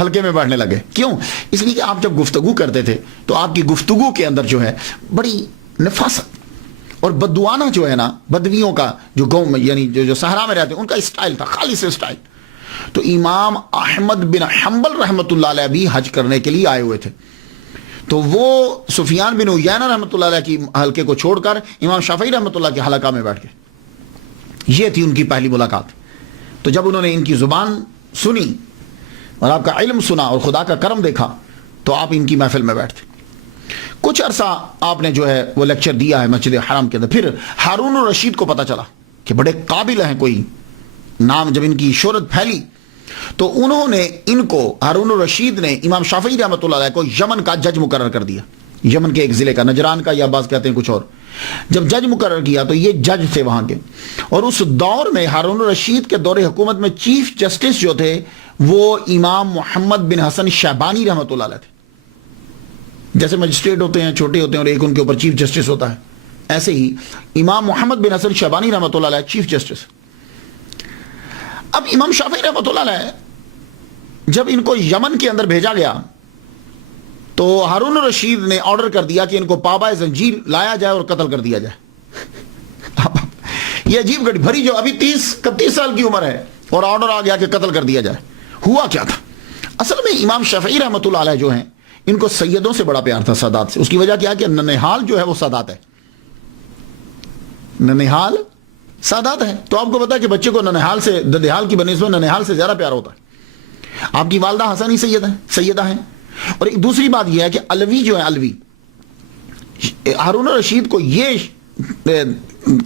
حلقے میں بیٹھنے لگے. کیوں؟ اس لیے کہ آپ جب گفتگو کرتے تھے تو آپ کی گفتگو کے اندر جو ہے بڑی نفاست اور بدوانہ جو ہے نا، بدویوں کا جو گاؤں میں، یعنی جو صحرا میں رہتے ہیں، ان کا اسٹائل تھا، خالص اسٹائل. تو امام احمد بن حنبل رحمۃ اللہ علیہ بھی حج کرنے کے لیے آئے ہوئے تھے. تو وہ سفیان بن عیینہ رحمۃ اللہ علیہ کی حلقے کو چھوڑ کر امام شافعی رحمۃ اللہ کے حلقہ میں بیٹھ گئے. یہ تھی ان کی پہلی ملاقات. تو جب انہوں نے ان کی زبان سنی اور آپ کا علم سنا اور خدا کا کرم دیکھا تو آپ ان کی محفل میں بیٹھتے. کچھ عرصہ آپ نے جو ہے وہ لیکچر دیا ہے مسجد حرام کے اندر. پھر ہارون الرشید کو پتا چلا کہ بڑے قابل ہیں، کوئی نام، جب ان کی شہرت پھیلی تو انہوں نے ان کو، ہارون الرشید نے امام شافعی رحمۃ اللہ علیہ کو یمن کا جج مقرر کر دیا. یمن کے ایک ضلع کا، نجران کا، یا بعض کہتے ہیں کچھ اور. جب جج مقرر کیا تو یہ جج تھے وہاں کے. اور اس دور میں ہارون الرشید کے دور حکومت میں چیف جسٹس جو تھے وہ امام محمد بن حسن شیبانی رحمۃ اللہ علیہ تھے. جیسے مجسٹریٹ ہوتے ہیں، چھوٹے ہوتے ہیں، اور ایک ان کے اوپر چیف جسٹس ہوتا ہے، ایسے ہی امام محمد بن حسن شیبانی رحمۃ اللہ علیہ چیف جسٹس. اب امام شافعی رحمۃ اللہ علیہ جب ان کو یمن کے اندر بھیجا گیا تو ہارون الرشید نے آرڈر کر دیا کہ ان کو پابائے زنجیر لایا جائے اور قتل کر دیا جائے. یہ عجیب گھڑی بھری، جو ابھی 31 سال کی عمر ہے اور آرڈر آ گیا کہ قتل کر دیا جائے. ہوا کیا تھا؟ اصل میں امام شافعی رحمۃ اللہ علیہ جو ہیں ان کو سیدوں سے بڑا پیار تھا، سادات سے. اس کی وجہ کیا کہ ننہال جو ہے وہ سادات ہے، ننہال سادات ہے. تو آپ کو پتا ہے کہ بچے کو ننہال سے، ددہال کی بنسبت ننہال سے زیادہ پیار ہوتا ہے. آپ کی والدہ حسنی سیدہ ہیں. اور ایک دوسری بات یہ ہے کہ علوی جو ہے، علوی، ہارون الرشید کو یہ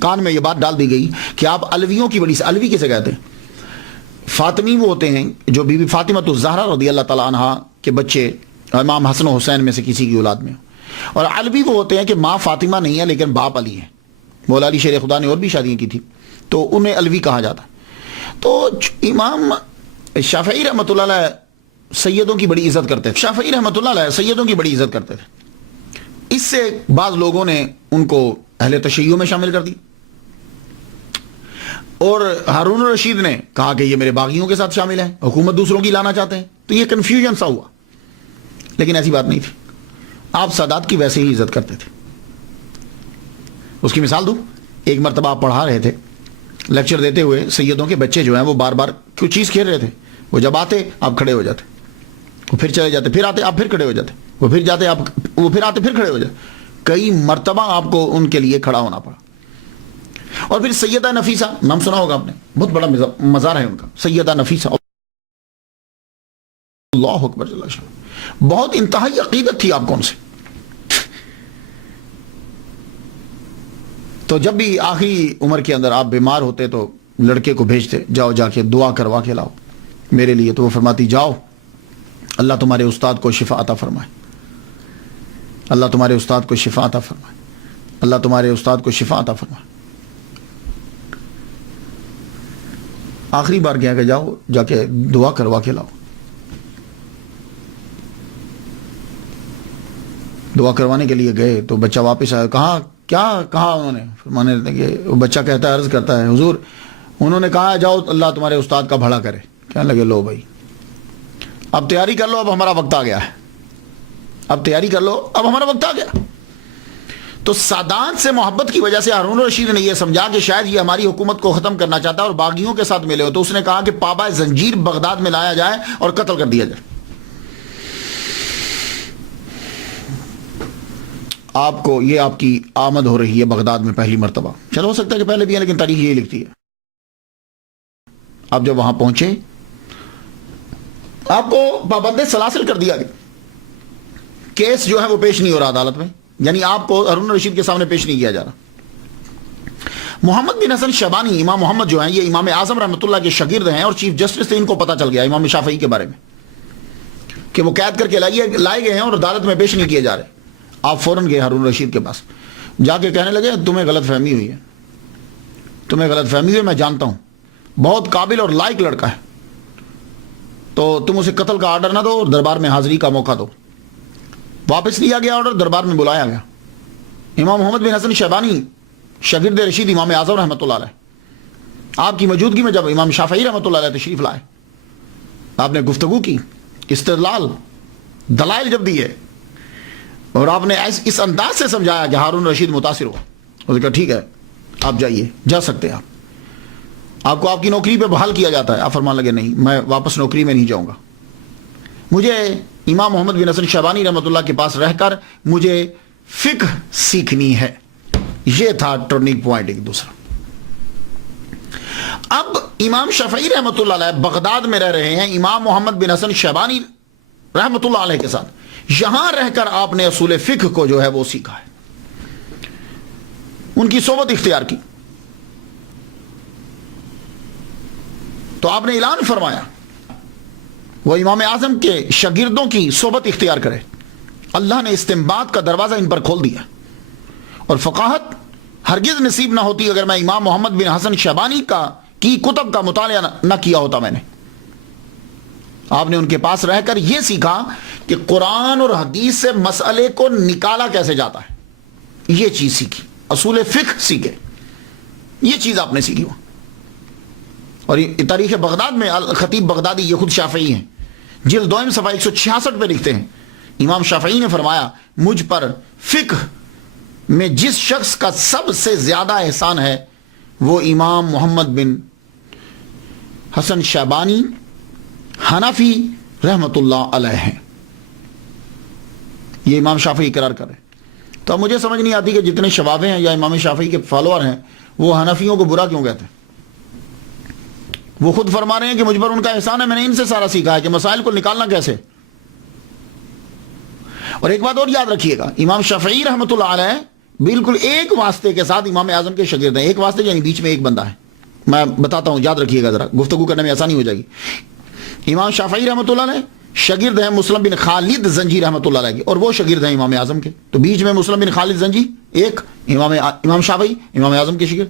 کان میں یہ بات ڈال دی گئی کہ آپ علویوں کی بڑی، علوی کسے کہتے ہیں؟ فاطمی وہ ہوتے ہیں جو بی بی فاطمہ الزہرا رضی اللہ تعالیٰ عنہا کے بچے امام حسن و حسین میں سے کسی کی اولاد میں. اور علوی وہ ہوتے ہیں کہ ماں فاطمہ نہیں ہے لیکن باپ علی ہے. مولا علی شیر خدا نے اور بھی شادیاں کی تھی تو انہیں علوی کہا جاتا. تو امام شافعی رحمۃ اللہ علیہ سیدوں کی بڑی عزت کرتے تھے. شافعی رحمۃ اللہ علیہ سیدوں کی بڑی عزت کرتے تھے. اس سے بعض لوگوں نے ان کو اہل تشیع میں شامل کر دی، اور ہارون الرشید نے کہا کہ یہ میرے باغیوں کے ساتھ شامل ہیں، حکومت دوسروں کی لانا چاہتے ہیں. تو یہ کنفیوژن سا ہوا، لیکن ایسی بات نہیں تھی. آپ سادات کی ویسے ہی عزت کرتے تھے. اس کی مثال دوں. ایک مرتبہ آپ پڑھا رہے تھے، لیکچر دیتے ہوئے سیدوں کے بچے جو ہیں وہ بار بار کوئی چیز کھیل رہے تھے. وہ جب آتے آپ کھڑے ہو جاتے، وہ پھر چلے جاتے، پھر آتے آپ پھر کھڑے ہو جاتے، وہ پھر جاتے آپ، وہ پھر آتے پھر کھڑے ہو جاتے. کئی مرتبہ آپ کو ان کے لیے کھڑا ہونا پڑا. اور پھر سیدہ نفیسہ، نام سنا ہوگا آپ نے، بہت بڑا مزار ہے ان کا، سیدہ نفیسہ، اللہ اکبر، بہت انتہائی عقیدت تھی آپ کو ان سے. تو جب بھی آخری عمر کے اندر آپ بیمار ہوتے تو لڑکے کو بھیجتے، جاؤ جا کے دعا کروا کے لاؤ میرے لیے. تو وہ فرماتی جاؤ، اللہ تمہارے استاد کو شفا عطا فرمائے، اللہ تمہارے استاد کو شفا عطا فرمائے، اللہ تمہارے استاد کو شفا عطا فرمائے. آخری بار کیا کہ جاؤ جا کے دعا کروا کے لاؤ. دعا کروانے کے لیے گئے تو بچہ واپس آیا. کہاں کیا کہا انہوں نے؟ فرمانے کہ بچہ کہتا ہے، عرض کرتا ہے، حضور انہوں نے کہا جاؤ اللہ تمہارے استاد کا بھلا کرے. کہنے لگے لو بھائی اب تیاری کر لو، اب ہمارا وقت آ گیا ہے، اب تیاری کر لو، اب ہمارا وقت آ گیا. تو سادات سے محبت کی وجہ سے ہارون الرشید نے یہ سمجھا کہ شاید یہ ہماری حکومت کو ختم کرنا چاہتا ہے اور باغیوں کے ساتھ ملے ہو. تو اس نے کہا کہ پابا زنجیر بغداد میں لایا جائے اور قتل کر دیا جائے. آپ کو یہ آپ کی آمد ہو رہی ہے بغداد میں پہلی مرتبہ. چلو ہو سکتا ہے کہ پہلے بھی ہے لیکن تاریخ یہی لکھتی ہے. آپ جب وہاں پہنچے آپ کو پابند سلاسل کر دیا گیا. کیس جو ہے وہ پیش نہیں ہو رہا عدالت میں, یعنی آپ کو ہارون رشید کے سامنے پیش نہیں کیا جا رہا. محمد بن حسن شیبانی, امام محمد جو ہیں یہ امام اعظم رحمۃ اللہ کے شاگرد ہیں اور چیف جسٹس تھے. ان کو پتہ چل گیا امام شافعی کے بارے میں کہ وہ قید کر کے لائے گئے ہیں اور عدالت میں پیش نہیں کیے جا رہے. آپ فوراً گئے ہارون رشید کے پاس, جا کے کہنے لگے تمہیں غلط فہمی ہوئی ہے, تمہیں غلط فہمی ہوئی, میں جانتا ہوں بہت قابل اور لائق لڑکا ہے, تو تم اسے قتل کا آرڈر نہ دو اور دربار میں حاضری کا موقع دو. واپس لیا گیا آرڈر, دربار میں بلایا گیا. امام محمد بن حسن شیبانی شاگرد رشید امام اعظم رحمۃ اللہ علیہ, آپ کی موجودگی میں جب امام شافعی رحمۃ اللہ علیہ تشریف لائے, آپ نے گفتگو کی, استدلال دلائل جب دیے اور آپ نے اس انداز سے سمجھایا کہ ہارون رشید متاثر ہوا. اس نے کہا ٹھیک ہے آپ جائیے, جا سکتے ہیں آپ کو آپ کی نوکری پہ بحال کیا جاتا ہے. آپ فرمان لگے نہیں, میں واپس نوکری میں نہیں جاؤں گا, مجھے امام محمد بن حسن شیبانی رحمۃ اللہ کے پاس رہ کر مجھے فقہ سیکھنی ہے. یہ تھا ٹرننگ پوائنٹ ایک دوسرا. اب امام شافعی رحمۃ اللہ علیہ بغداد میں رہ رہے ہیں امام محمد بن حسن شیبانی رحمۃ اللہ علیہ کے ساتھ. یہاں رہ کر آپ نے اصول فقہ کو جو ہے وہ سیکھا ہے, ان کی صحبت اختیار کی. تو آپ نے اعلان فرمایا وہ امام اعظم کے شاگردوں کی صحبت اختیار کرے. اللہ نے استنباط کا دروازہ ان پر کھول دیا, اور فقاہت ہرگز نصیب نہ ہوتی اگر میں امام محمد بن حسن شیبانی کی کتب کا مطالعہ نہ کیا ہوتا. میں نے آپ نے ان کے پاس رہ کر یہ سیکھا کہ قرآن اور حدیث سے مسئلے کو نکالا کیسے جاتا ہے, یہ چیز سیکھی, اصول فقہ سیکھے, یہ چیز آپ نے سیکھی. اور تاریخ بغداد میں خطیب بغدادی یہ خود شافعی ہیں, جلد 2 صفحہ 166 پہ لکھتے ہیں امام شافعی نے فرمایا مجھ پر فقہ میں جس شخص کا سب سے زیادہ احسان ہے وہ امام محمد بن حسن شیبانی حنفی رحمۃ اللہ علیہ ہیں. یہ امام شافعی اقرار کرے. تو اب مجھے سمجھ نہیں آتی کہ جتنے شوابے ہیں یا امام شافعی کے فالوور ہیں وہ حنفیوں کو برا کیوں کہتے ہیں. وہ خود فرما رہے ہیں کہ مجھ پر ان کا احسان ہے, میں نے ان سے سارا سیکھا ہے کہ مسائل کو نکالنا کیسے. اور ایک بات اور یاد رکھیے گا, امام شافعی رحمۃ اللہ علیہ بالکل ایک واسطے کے ساتھ امام اعظم کے شاگرد ہیں. ایک واسطے یعنی بیچ میں ایک بندہ ہے, میں بتاتا ہوں, یاد رکھیے گا ذرا, گفتگو کرنے میں آسانی ہو جائے گی. امام شافعی رحمۃ اللہ علیہ شاگرد ہیں مسلم بن خالد زنجی رحمۃ اللہ علیہ کے, اور وہ شاگرد ہیں امام اعظم کے. تو بیچ میں مسلم بن خالد زنجی ایک, امام شافعی امام اعظم کے شاگرد.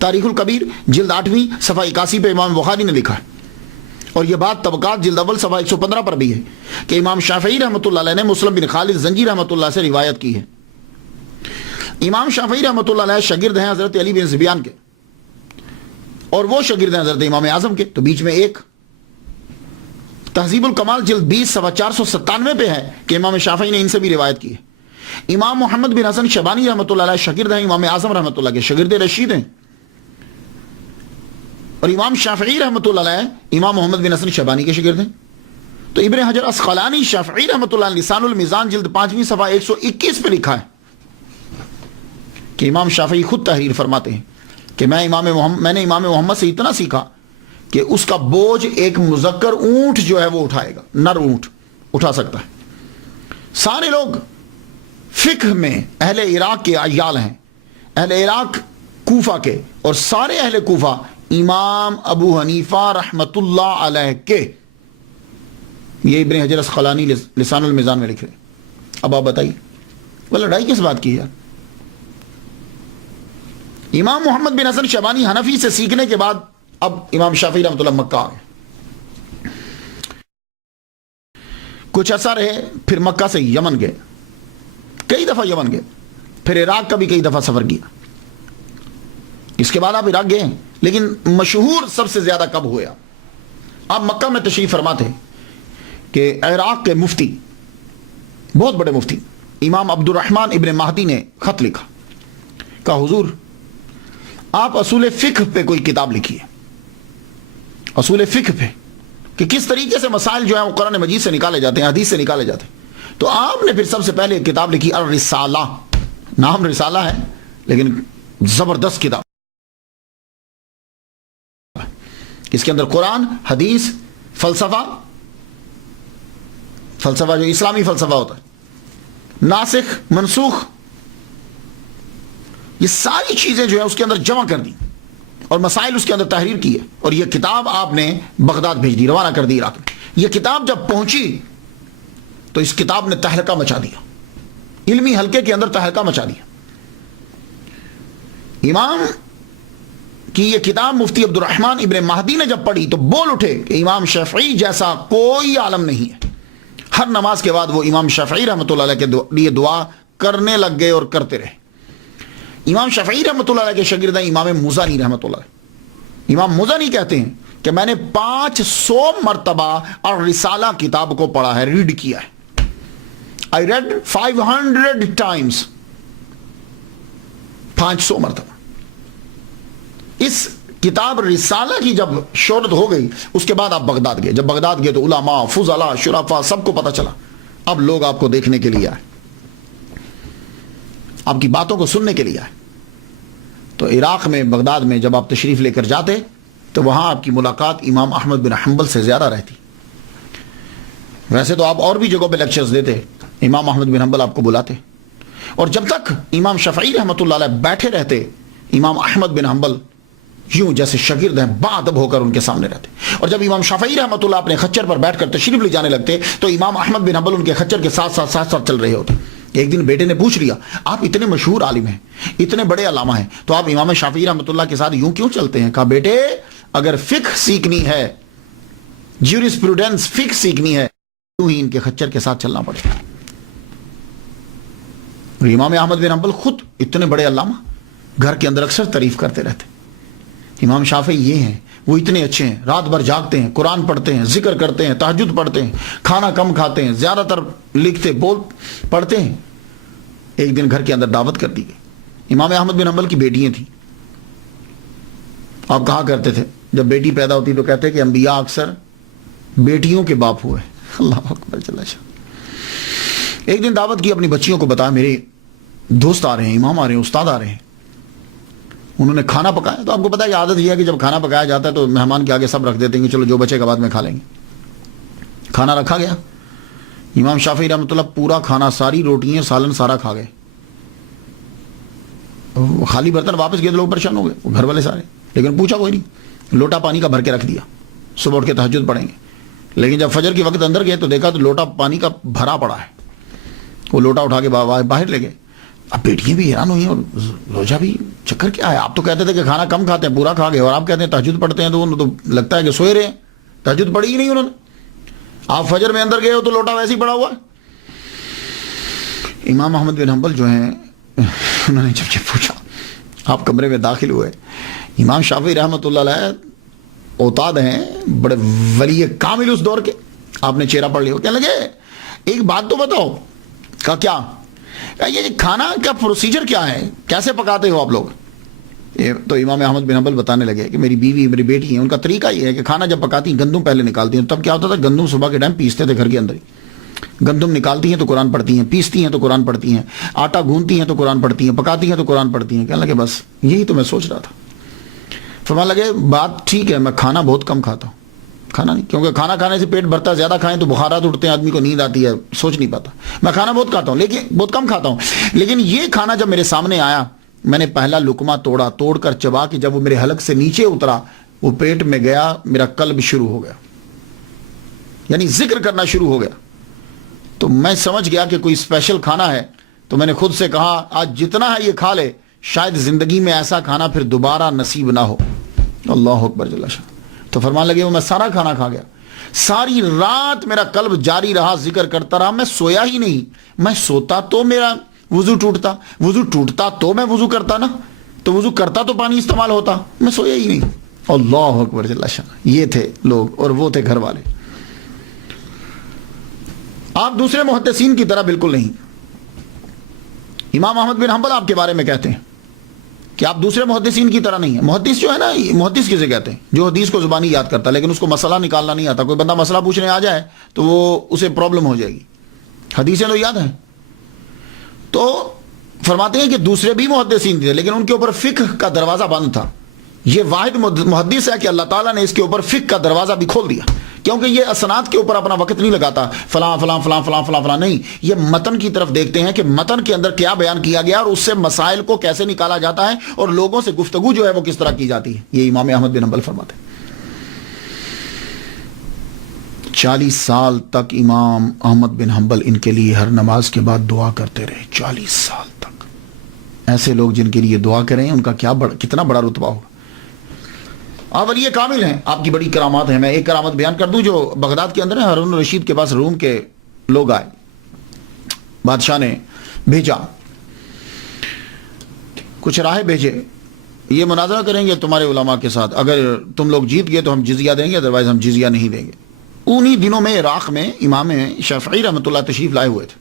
تاریخ الکبیر جلد 8 صفحہ 81 پہ امام بخاری نے لکھا ہے, اور یہ بات طبقات جلد اول صفحہ 115 پر بھی ہے کہ امام شافعی رحمۃ اللہ علیہ نے مسلم بن خالد زنجی رحمۃ اللہ سے روایت کی ہے. امام شافعی رحمۃ اللہ علیہ شاگرد ہیں حضرت علی بن زبیان کے, اور وہ شاگرد ہیں حضرت امام اعظم کے. تو بیچ میں ایک. تہذیب الکمال جلد 20 صفحہ 497 پہ ہے کہ امام شافعی نے ان سے بھی روایت کی ہے. امام محمد بن حسن شیبانی رحمۃ اللہ علیہ شاگرد ہیں امام اعظم رحمۃ اللہ کے, شاگرد رشید ہیں. اور امام شافعی رحمۃ اللہ علیہ امام محمد بن حسن شیبانی کے شاگرد ہیں. تو ابن حجر اسقلانی شافعی رحمۃ اللہ علیہ لسان المیزان جلد 5 صفحہ 121 پہ لکھا ہے کہ امام شافعی خود تحریر فرماتے ہیں کہ میں نے امام محمد سے اتنا سیکھا کہ اس کا بوجھ ایک مذکر اونٹ جو ہے وہ اٹھائے گا, نر اونٹ اٹھا سکتا ہے. سارے لوگ فقہ میں اہل عراق کے عیال ہیں, اہل عراق کوفہ کے, اور سارے اہل کوفہ امام ابو حنیفہ رحمت اللہ علیہ کے. یہ ابن حجر اسقلانی لسان المیزان میں لکھ رہے. اب آپ بتائیے وہ لڑائی کس بات کی ہے. امام محمد بن حسن شیبانی حنفی سے سیکھنے کے بعد اب امام شافعی رحمۃ اللہ مکہ آ گئے. کچھ عرصہ رہے, پھر مکہ سے یمن گئے, کئی دفعہ یمن گئے, پھر عراق کا بھی کئی دفعہ سفر کیا. اس کے بعد آپ عراق گئے, لیکن مشہور سب سے زیادہ کب ہوا؟ آپ مکہ میں تشریف فرما تھے کہ عراق کے مفتی, بہت بڑے مفتی امام عبد الرحمن ابن مہدی نے خط لکھا, کہا حضور آپ اصول فقہ پہ کوئی کتاب لکھیے, اصول فقہ پہ کہ کس طریقے سے مسائل جو ہیں وہ قرآن مجید سے نکالے جاتے ہیں, حدیث سے نکالے جاتے ہیں. تو آپ نے پھر سب سے پہلے کتاب لکھی الرسالہ, نام رسالہ ہے لیکن زبردست کتاب. اس کے اندر قرآن، حدیث، فلسفہ جو اسلامی فلسفہ ہوتا ہے، ناسخ منسوخ، یہ ساری چیزیں جو ہے اس کے اندر جمع کر دی اور مسائل اس کے اندر تحریر کی ہے. اور یہ کتاب آپ نے بغداد بھیج دی، روانہ کر دی عراق میں. یہ کتاب جب پہنچی تو اس کتاب نے تہلکہ مچا دیا، علمی حلقے کے اندر تہلکہ مچا دیا. امام کی یہ کتاب مفتی عبد الرحمن ابن مہدی نے جب پڑھی تو بول اٹھے کہ امام شافعی جیسا کوئی عالم نہیں ہے. ہر نماز کے بعد وہ امام شافعی رحمۃ اللہ علیہ کے لیے دعا کرنے لگ گئے اور کرتے رہے. امام شافعی رحمۃ اللہ علیہ کے شاگرد ہیں امام مزنی رحمۃ اللہ علیہ. امام مزنی کہتے ہیں کہ میں نے 500 مرتبہ اور رسالہ کتاب کو پڑھا ہے، ریڈ کیا ہے. I read 500 times. 500 مرتبہ. اس کتاب رسالہ کی جب شہرت ہو گئی اس کے بعد آپ بغداد گئے. جب بغداد گئے تو علماء، فضلاء، شرفاء سب کو پتہ چلا اب لوگ آپ کو دیکھنے کے لیے آئے، آپ کی باتوں کو سننے کے لیے آئے. تو عراق میں، بغداد میں جب آپ تشریف لے کر جاتے تو وہاں آپ کی ملاقات امام احمد بن حنبل سے زیادہ رہتی. ویسے تو آپ اور بھی جگہوں پہ لیکچرز دیتے، امام احمد بن حنبل آپ کو بلاتے. اور جب تک امام شافعی رحمۃ اللہ علیہ بیٹھے رہتے، امام احمد بن حنبل یوں جیسے شاگرد ہیں باادب ہو کر ان کے سامنے رہتے. اور جب امام شافعی رحمۃ اللہ اپنے خچر پر بیٹھ کر تشریف لے جانے لگتے تو امام احمد بن حنبل ان کے خچر کے ساتھ ساتھ چل رہے ہوتے. ایک دن بیٹے نے پوچھ لیا، آپ اتنے مشہور عالم ہیں، اتنے بڑے علامہ ہیں، تو آپ امام شافعی رحمۃ اللہ کے ساتھ یوں کیوں چلتے ہیں؟ کہا بیٹے اگر فقہ سیکھنی ہے، جیورسپروڈنس فقہ سیکھنی ہے، یوں ہی ان کے خچر کے ساتھ چلنا پڑے. اور امام احمد بن حنبل خود اتنے بڑے علامہ، گھر کے اندر اکثر تعریف کرتے رہتے. امام شافعی یہ ہیں، وہ اتنے اچھے ہیں، رات بھر جاگتے ہیں، قرآن پڑھتے ہیں، ذکر کرتے ہیں، تہجد پڑھتے ہیں، کھانا کم کھاتے ہیں، زیادہ تر لکھتے بول پڑھتے ہیں. ایک دن گھر کے اندر دعوت کر دی گئی. امام احمد بن حنبل کی بیٹیاں تھیں. آپ کہا کرتے تھے جب بیٹی پیدا ہوتی تو کہتے کہ انبیاء اکثر بیٹیوں کے باپ ہوئے. اللہ اکبر جل شانہ. ایک دن دعوت کی، اپنی بچیوں کو بتایا میرے دوست آ رہے ہیں، امام آ رہے ہیں، استاد آ رہے ہیں. انہوں نے کھانا پکایا. تو آپ کو پتا ہے کہ عادت یہ ہے کہ جب کھانا پکایا جاتا ہے تو مہمان کے آگے سب رکھ دیتے ہیں کہ چلو جو بچے کا بعد میں کھا لیں گے. کھانا رکھا گیا. امام شافعی رحمۃ اللہ پورا کھانا، ساری روٹیاں، سالن سارا کھا گئے. خالی برتن واپس گئے تو لوگ پریشان ہو گئے، وہ گھر والے سارے. لیکن پوچھا کوئی نہیں. لوٹا پانی کا بھر کے رکھ دیا، صبح اٹھ کے تہجد پڑھیں گے. لیکن جب فجر کے وقت اندر گئے تو دیکھا تو لوٹا پانی کا بھرا پڑا ہے. وہ لوٹا اٹھا کے باہر لے گئے. اب بیٹیاں بھی حیران ہوئی اور روجا بھی، چکر کیا ہے؟ آپ تو کہتے تھے کہ کھانا کم کھاتے ہیں، پورا کھا گئے، اور آپ کہتے ہیں تہجد پڑھتے ہیں. تو انہوں تو لگتا ہے کہ سوئے رہے ہیں، تہجد پڑھی ہی نہیں انہوں نے. آپ فجر میں اندر گئے ہو تو لوٹا ویسے ہی پڑا ہوا. امام احمد بن حنبل جو ہیں انہوں نے جب پوچھا، آپ کمرے میں داخل ہوئے. امام شافعی رحمۃ اللہ علیہ اوتاد ہیں، بڑے ولی کامل اس دور کے. آپ نے چہرہ پڑھ لیا. کہنے لگے ایک بات تو بتاؤ. کہا کیا؟ یہ کھانا کا پروسیجر کیا ہے، کیسے پکاتے ہو آپ لوگ؟ تو امام احمد بن حنبل بتانے لگے کہ میری بیوی، میری بیٹی ہیں، ان کا طریقہ یہ ہے کہ کھانا جب پکاتی ہیں گندم پہلے نکالتی ہیں. تب کیا ہوتا تھا، گندم صبح کے ٹائم پیستے تھے گھر کے اندر ہی. گندم نکالتی ہیں تو قرآن پڑھتی ہیں، پیستی ہیں تو قرآن پڑھتی ہیں، آٹا گھونتی ہیں تو قرآن پڑھتی ہیں، پکاتی ہیں تو قرآن پڑھتی ہیں. کہنے لگے بس یہی تو میں سوچ رہا تھا. فرمانے لگے بات ٹھیک ہے، میں کھانا بہت کم کھاتا ہوں. کھانا نہیں، کیونکہ کھانا کھانے سے پیٹ بھرتا ہے، زیادہ کھائیں تو بخارات اٹھتے ہیں، آدمی کو نیند آتی ہے، سوچ نہیں پاتا. میں کھانا بہت کھاتا ہوں لیکن بہت کم کھاتا ہوں. لیکن یہ کھانا جب میرے سامنے آیا، میں نے پہلا لقمہ توڑ کر چبا کے جب وہ میرے حلق سے نیچے اترا، وہ پیٹ میں گیا، میرا قلب شروع ہو گیا، یعنی ذکر کرنا شروع ہو گیا. تو میں سمجھ گیا کہ کوئی اسپیشل کھانا ہے. تو میں نے خود سے کہا آج جتنا ہے یہ کھا لے، شاید زندگی میں ایسا کھانا پھر دوبارہ نصیب نہ ہو. اللہ اکبر جل شانہ. تو فرمان لگے وہ میں سارا کھانا کھا گیا. ساری رات میرا قلب جاری رہا، ذکر کرتا رہا. میں سویا ہی نہیں. میں سوتا تو میرا وضو ٹوٹتا، وضو ٹوٹتا تو میں وضو کرتا نا، تو وضو کرتا تو پانی استعمال ہوتا. میں سویا ہی نہیں. اللہ اکبر جل شانہ. یہ تھے لوگ اور وہ تھے گھر والے. آپ دوسرے محدثین کی طرح بالکل نہیں. امام احمد بن حنبل آپ کے بارے میں کہتے ہیں کہ آپ دوسرے محدثین کی طرح نہیں ہیں. محدث جو ہے نا، محدث کسے کہتے ہیں؟ جو حدیث کو زبانی یاد کرتا ہے لیکن اس کو مسئلہ نکالنا نہیں آتا. کوئی بندہ مسئلہ پوچھنے آ جائے تو وہ اسے پرابلم ہو جائے گی. حدیثیں تو یاد ہیں. تو فرماتے ہیں کہ دوسرے بھی محدثین تھے لیکن ان کے اوپر فقہ کا دروازہ بند تھا. یہ واحد محدث ہے کہ اللہ تعالیٰ نے اس کے اوپر فقہ کا دروازہ بھی کھول دیا, کیونکہ یہ اسناد کے اوپر اپنا وقت نہیں لگاتا فلاں فلاں فلاں فلاں فلاں فلاں, نہیں, یہ متن کی طرف دیکھتے ہیں کہ متن کے اندر کیا بیان کیا گیا اور اس سے مسائل کو کیسے نکالا جاتا ہے اور لوگوں سے گفتگو جو ہے وہ کس طرح کی جاتی ہے. یہ امام احمد بن حنبل فرماتے ہیں. 40 سال تک امام احمد بن حنبل ان کے لیے ہر نماز کے بعد دعا کرتے رہے. 40 سال تک ایسے لوگ جن کے لیے دعا کریں ان کا کتنا بڑا رتبہ ہوگا. آپ ولی کامل ہیں, آپ کی بڑی کرامات ہیں. میں ایک کرامت بیان کر دوں جو بغداد کے اندر ہے. ہارون الرشید کے پاس روم کے لوگ آئے, بادشاہ نے بھیجا, کچھ راہ بھیجے, یہ مناظرہ کریں گے تمہارے علماء کے ساتھ, اگر تم لوگ جیت گئے تو ہم جزیہ دیں گے, ادروائز ہم جزیہ نہیں دیں گے. انہی دنوں میں عراق میں امام شافعی رحمۃ اللہ تشریف لائے ہوئے تھے.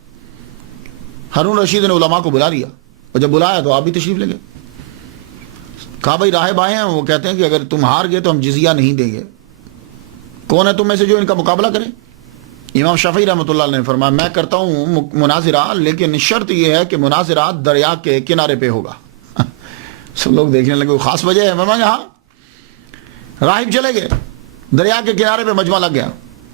ہارون الرشید نے علماء کو بلا لیا, اور جب بلایا تو آپ بھی تشریف لے گئے. کہا بھائی راہب آئے ہیں, وہ کہتے ہیں کہ اگر تم ہار گئے تو ہم جزیہ نہیں دیں گے, کون ہے تم میں سے جو ان کا مقابلہ کرے؟ امام شافعی رحمۃ اللہ نے فرمایا میں کرتا ہوں مناظرہ, لیکن شرط یہ ہے کہ مناظرہ دریا کے کنارے پہ ہوگا. سب لوگ دیکھنے لگے, خاص وجہ ہے؟ میں ہاں. راہب چلے گئے, دریا کے کنارے پہ مجمع لگ گیا.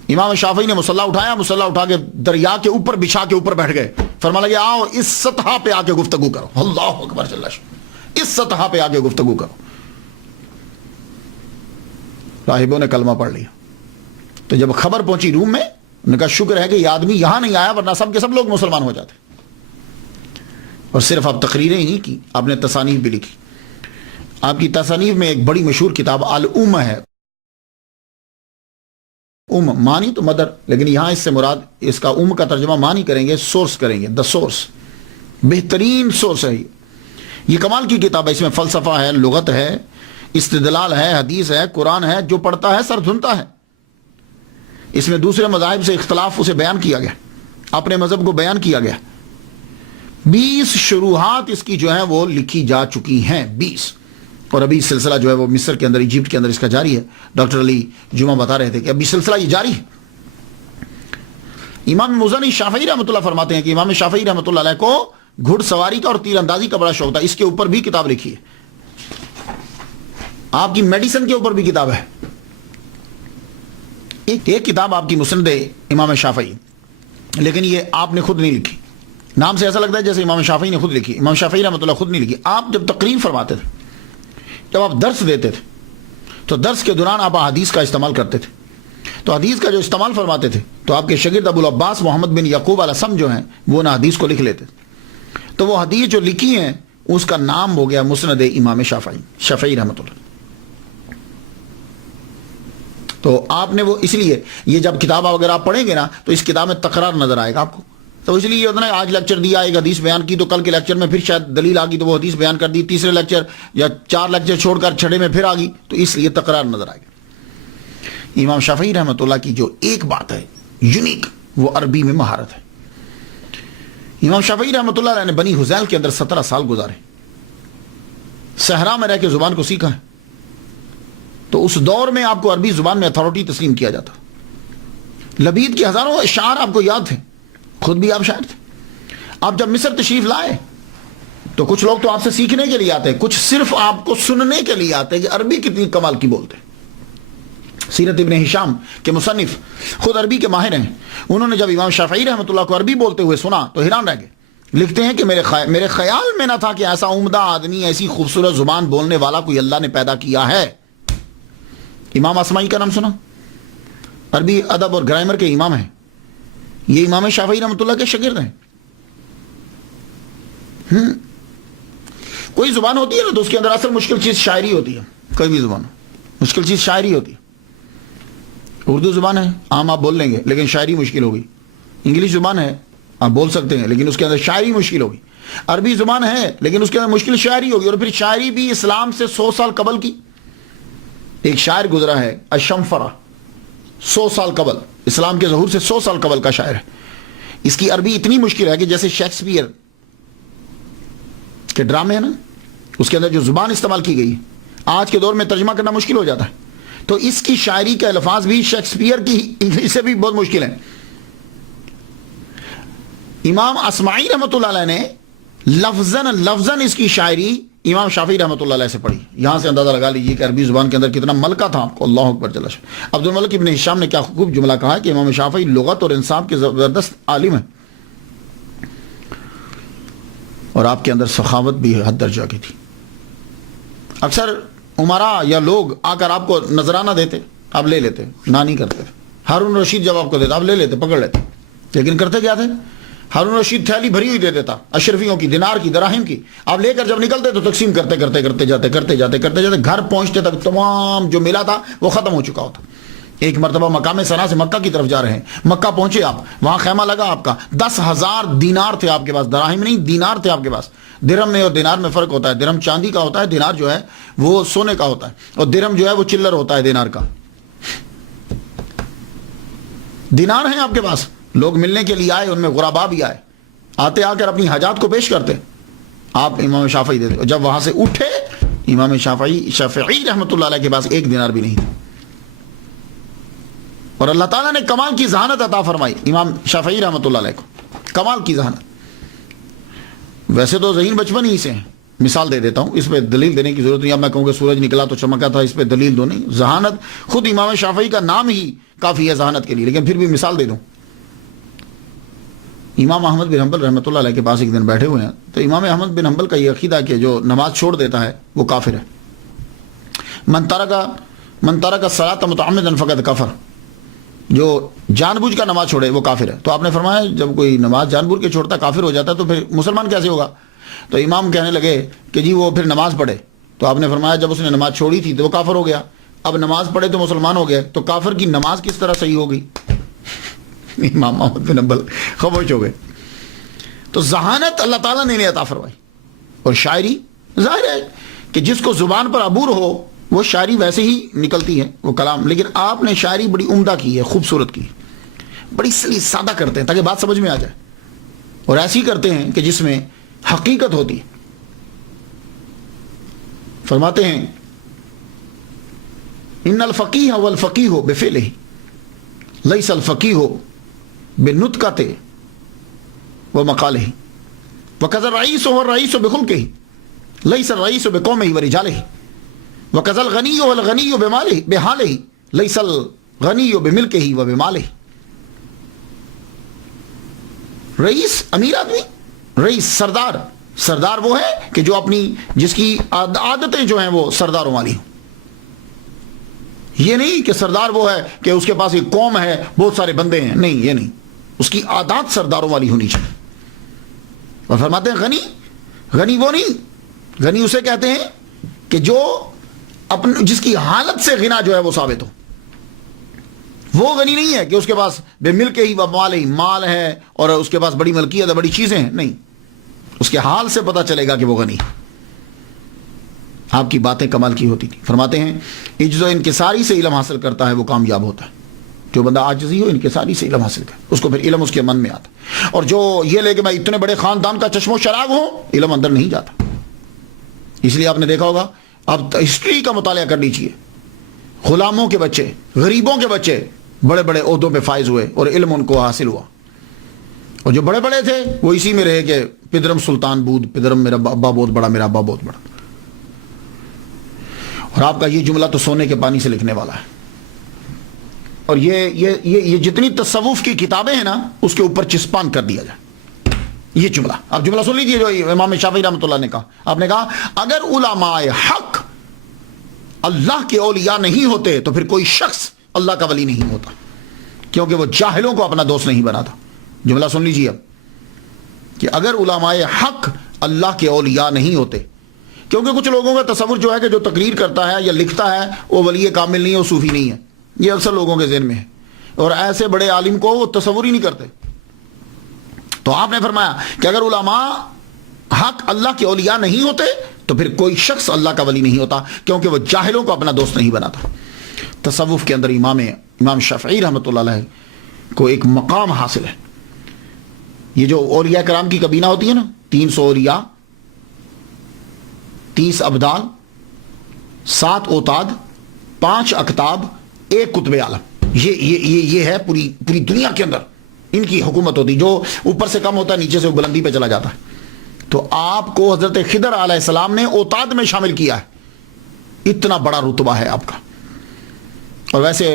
امام شافعی نے مصلی اٹھایا, مصلی اٹھا کے دریا کے اوپر بچھا کے اوپر بیٹھ گئے. فرمانے لگے آؤ اس سطح پہ آ کے گفتگو کرو. اللہ اکبر, اس سطح پہ آ کے گفتگو کرو. راہبوں نے کلمہ پڑھ لیا. تو جب خبر پہنچی روم میں, انہوں نے کہا شکر ہے کہ یہ آدمی یہاں نہیں آیا ورنہ سب کے سب لوگ مسلمان ہو جاتے. اور صرف آپ تقریریں ہی نہیں کی, آپ نے تصانیف بھی لکھی. آپ کی تصانیف میں ایک بڑی مشہور کتاب الام ہے. مانی تو مدر, لیکن یہاں اس سے مراد اس کا کا ترجمہ مانی کریں گے, سورس کریں گے, دا سورس, بہترین سورس ہے یہ کمال کی کتاب ہے. اس میں فلسفہ ہے, لغت ہے, استدلال ہے, حدیث ہے, قرآن ہے, جو پڑھتا ہے سر دھنتا ہے. اس میں دوسرے مذاہب سے اختلاف اسے بیان کیا گیا, اپنے مذہب کو بیان کیا گیا. 20 شروحات اس کی جو ہیں وہ لکھی جا چکی ہیں, 20. اور ابھی سلسلہ جو ہے وہ مصر کے اندر, ایجپٹ کے اندر اس کا جاری ہے. ڈاکٹر علی جمعہ بتا رہے تھے کہ ابھی سلسلہ یہ جاری ہے. امام مزنی شافعی رحمۃ اللہ فرماتے ہیں کہ امام شافعی رحمۃ اللہ علیہ کو گھڑ سواری کا اور تیر اندازی کا بڑا شوق تھا. اس کے اوپر بھی کتاب لکھی ہے. آپ کی میڈیسن کے اوپر بھی کتاب ہے. ایک کتاب آپ کی مسند امام شافعی, لیکن یہ آپ نے خود نہیں لکھی. نام سے ایسا لگتا ہے جیسے امام شافعی نے خود لکھی. امام شافعی رحمۃ اللہ خود نہیں لکھی. آپ جب تقریر فرماتے تھے, جب آپ درس دیتے تھے, تو درس کے دوران آپ حدیث کا استعمال کرتے تھے. تو حدیث کا جو استعمال فرماتے تھے تو آپ کے شاگرد ابو العباس محمد بن یعقوب الاسم جو ہیں وہ نہ حدیث کو لکھ لیتے تھے. تو وہ حدیث جو لکھی ہیں اس کا نام ہو گیا مسند امام شافعی رحمۃ اللہ. تو آپ نے وہ اس لیے یہ جب کتاب اگر آپ پڑھیں گے نا تو اس کتاب میں تکرار نظر آئے گا آپ کو. تو اس لیے یہ ہوتا ہے آج لیکچر دیا, ایک حدیث بیان کی, تو کل کے لیکچر میں پھر شاید دلیل آ گئی تو وہ حدیث بیان کر دی, تیسرے لیکچر یا 4 لیکچر چھوڑ کر چھٹے میں پھر آ گئی, تو اس لیے تکرار نظر آئے گا. امام شافعی رحمۃ اللہ کی جو ایک بات ہے یونیک, وہ عربی میں مہارت ہے. امام شافعی رحمۃ اللہ علیہ نے بنی حذیل کے اندر 17 سال گزارے, صحرا میں رہ کے زبان کو سیکھا ہے. تو اس دور میں آپ کو عربی زبان میں اتھارٹی تسلیم کیا جاتا. لبید کے ہزاروں اشعار آپ کو یاد تھے, خود بھی آپ شاعر تھے. آپ جب مصر تشریف لائے تو کچھ لوگ تو آپ سے سیکھنے کے لیے آتے ہیں, کچھ صرف آپ کو سننے کے لیے آتے ہیں کہ عربی کتنی کمال کی بولتے. سیرت ابن ہشام کے مصنف خود عربی کے ماہر ہیں. انہوں نے جب امام شافعی رحمۃ اللہ کو عربی بولتے ہوئے سنا تو حیران رہ گئے. لکھتے ہیں کہ میرے خیال میں نہ تھا کہ ایسا عمدہ آدمی, ایسی خوبصورت زبان بولنے والا کوئی اللہ نے پیدا کیا ہے. امام اسماعی کا نام سنا, عربی ادب اور گرامر کے امام ہیں. یہ امام شافعی رحمۃ اللہ کے شاگرد ہیں. کوئی زبان ہوتی ہے نا تو اس کے اندر اصل مشکل چیز شاعری ہوتی ہے. کوئی بھی زبان مشکل چیز شاعری ہوتی ہے. اردو زبان ہے عام آپ بول لیں گے لیکن شاعری مشکل ہوگی. انگلش زبان ہے آپ بول سکتے ہیں لیکن اس کے اندر شاعری مشکل ہوگی. عربی زبان ہے لیکن اس کے اندر مشکل شاعری ہوگی. اور پھر شاعری بھی اسلام سے 100 سال قبل کی. ایک شاعر گزرا ہے الشمفرہ, 100 سال قبل, اسلام کے ظہور سے 100 سال قبل کا شاعر ہے. اس کی عربی اتنی مشکل ہے کہ جیسے شیکسپیئر کے ڈرامے ہیں نا, اس کے اندر جو زبان استعمال کی گئی آج کے دور میں ترجمہ کرنا مشکل ہو جاتا ہے. تو اس کی شاعری کے الفاظ بھی شیکسپیئر کی انگلش سے بھی بہت مشکل ہیں. امام اسماعی رحمۃ اللہ علیہ نے لفظاً لفظاً اس کی شاعری امام شافعی رحمۃ اللہ علیہ سے پڑھی. یہاں سے اندازہ لگا لیجیے کہ عربی زبان کے اندر کتنا ملکہ تھا آپ کو. اللہ اکبر جل شانہ. عبد الملک ابن ہشام نے کیا خوب جملہ کہا ہے کہ امام شافعی لغت اور انصاف کے زبردست عالم ہیں اور آپ کے اندر سخاوت بھی حد درجہ کی تھی. اکثر عمرا یا لوگ آ کر آپ کو نذرانہ دیتے, آپ لے لیتے, نہ نہیں کرتے. ہارون رشید جب آپ کو دیتا آپ لے لیتے, پکڑ لیتے, لیکن کرتے کیا تھے؟ ہارون رشید تھیلی بھری ہوئی دے دیتا اشرفیوں کی, دینار کی, دراہم کی. آپ لے کر جب نکلتے تو تقسیم کرتے جاتے گھر پہنچتے تک تمام جو ملا تھا وہ ختم ہو چکا ہوتا. ایک مرتبہ مقام صنعا سے مکہ کی طرف جا رہے ہیں, مکہ پہنچے آپ, وہاں خیمہ لگا آپ کا, 10,000 دینار تھے آپ کے پاس, دراہم نہیں دینار تھے آپ کے پاس. درہم میں اور دینار میں فرق ہوتا ہے, درہم چاندی کا ہوتا ہے, دینار جو ہے وہ سونے کا ہوتا ہے, اور درہم جو ہے وہ چلر ہوتا ہے دینار کا. دینار ہیں آپ کے پاس, لوگ ملنے کے لیے آئے, ان میں غربا بھی آئے, آتے آ کر اپنی حاجات کو پیش کرتے, آپ امام شافعی دیتے. اور جب وہاں سے اٹھے امام شافعی رحمۃ اللہ علیہ کے پاس 1 دینار بھی نہیں تھا. اور اللہ تعالیٰ نے کمال کی ذہانت عطا فرمائی امام شافعی رحمۃ اللہ علیہ کو, کمال کی ذہانت. ویسے تو ذہین بچپن ہی سے ہیں. مثال دے دیتا ہوں, اس پہ دلیل دینے کی ضرورت نہیں. اب میں کہوں کہ سورج نکلا تو چمکا تھا, اس پہ دلیل دو نہیں. ذہانت خود امام شافعی کا نام ہی کافی ہے ذہانت کے لیے, لیکن پھر بھی مثال دے دوں. امام احمد بن حنبل رحمۃ اللہ علیہ کے پاس ایک دن بیٹھے ہوئے ہیں, تو امام احمد بن حنبل کا یہ عقیدہ کہ جو نماز چھوڑ دیتا ہے وہ کافر ہے. من ترک الصلاۃ متعمدا فقد کفر, جو جان بوجھ کا نماز چھوڑے وہ کافر ہے. تو آپ نے فرمایا جب کوئی نماز جان بوجھ کے چھوڑتا کافر ہو جاتا ہے تو پھر مسلمان کیسے ہوگا؟ تو امام کہنے لگے کہ جی وہ پھر نماز پڑھے. تو آپ نے فرمایا جب اس نے نماز چھوڑی تھی تو وہ کافر ہو گیا, اب نماز پڑھے تو مسلمان ہو گئے, تو کافر کی نماز کس طرح صحیح ہوگی؟ امام احمد بن حنبل خاموش ہو گئے. تو ذہانت اللہ تعالیٰ نے انہیں عطا فرمائی. اور شاعری ظاہر ہے کہ جس کو زبان پر عبور ہو وہ شاعری ویسے ہی نکلتی ہے, وہ کلام. لیکن آپ نے شاعری بڑی عمدہ کی ہے, خوبصورت کی, بڑی سلیس سادہ کرتے ہیں تاکہ بات سمجھ میں آ جائے, اور ایسی کرتے ہیں کہ جس میں حقیقت ہوتی ہے. فرماتے ہیں ان الفقیہ والفقیہ بفعلہ لیس الفقیہ بنطقہ ومقالہ وکذا الرئیس والرئیس بخلقہ لیس الرئیس بقومہ ورجالہ وکذا الغنی والغنی بحالہ لیس الغنی بملکہ وبمالہ. رئیس امیر آدمی, رئیس سردار وہ ہے کہ جو اپنی جس کی عادتیں جو ہیں وہ سرداروں والی ہوں. یہ نہیں کہ سردار وہ ہے کہ اس کے پاس ایک قوم ہے, بہت سارے بندے ہیں, نہیں, یہ نہیں. اس کی عادات سرداروں والی ہونی چاہیے. اور فرماتے ہیں غنی وہ نہیں, غنی اسے کہتے ہیں کہ جو جس کی حالت سے غنا جو ہے وہ ثابت ہو. وہ غنی نہیں ہے کہ اس کے پاس بے ملک ہی و مال ہے اور اس کے پاس بڑی ملکیت ہے, بڑی چیزیں ہیں, نہیں. اس کے حال سے پتہ چلے گا کہ وہ غنی ہے. آپ کی باتیں کمال کی ہوتی تھی. فرماتے ہیں عجز و انکساری سے علم حاصل کرتا ہے وہ کامیاب ہوتا ہے. جو بندہ عاجزی ہو انکساری سے علم حاصل کرے اس کو پھر علم اس کے من میں آتا ہے. اور جو یہ لے کہ میں اتنے بڑے خاندان کا چشم و چراغ ہوں, علم اندر نہیں جاتا. اس لیے آپ نے دیکھا ہوگا, اب ہسٹری کا مطالعہ کر لیجیے, غلاموں کے بچے, غریبوں کے بچے بڑے بڑے عہدوں پہ فائز ہوئے اور علم ان کو حاصل ہوا. اور جو بڑے بڑے تھے وہ اسی میں رہے کہ پدرم سلطان بود, پدرم میرا ابا بہت بڑا, میرا ابا بہت بڑا. اور آپ کا یہ جملہ تو سونے کے پانی سے لکھنے والا ہے. اور یہ جتنی تصوف کی کتابیں ہیں نا اس کے اوپر چسپان کر دیا جائے یہ جملہ. آپ جملہ سن لیجیے جو امام شافعی رحمۃ اللہ نے کہا. آپ نے کہا اگر علماء حق اللہ کے اولیاء نہیں ہوتے تو پھر کوئی شخص اللہ کا ولی نہیں ہوتا, کیونکہ وہ جاہلوں کو اپنا دوست نہیں بناتا. جملہ سن لیجیے اب کہ اگر علماء حق اللہ کے اولیاء نہیں ہوتے, کیونکہ کچھ لوگوں کا تصور جو ہے کہ جو تقریر کرتا ہے یا لکھتا ہے وہ ولی کامل نہیں ہے, وہ صوفی نہیں ہے. یہ اکثر لوگوں کے ذہن میں ہے, اور ایسے بڑے عالم کو وہ تصور ہی نہیں کرتے. تو آپ نے فرمایا کہ اگر علماء حق اللہ کے اولیاء نہیں ہوتے تو پھر کوئی شخص اللہ کا ولی نہیں ہوتا, کیونکہ وہ جاہلوں کو اپنا دوست نہیں بناتا. تصوف کے اندر امام شافعی رحمۃ اللہ علیہ کو ایک مقام حاصل ہے. یہ جو اولیاء کرام کی کابینہ ہوتی ہے نا, 300 اولیاء, 30 ابدال, 7 اوتاد, 5 اکتاب, 1 قطب عالم, یہ ہے پوری دنیا کے اندر ان کی حکومت ہوتی, جو اوپر سے کم ہوتا ہے نیچے سے بلندی پہ چلا جاتا ہے. تو آپ کو حضرت خضر علیہ السلام نے اوتاد میں شامل کیا ہے، اتنا بڑا رتبہ ہے آپ کا۔ اور ویسے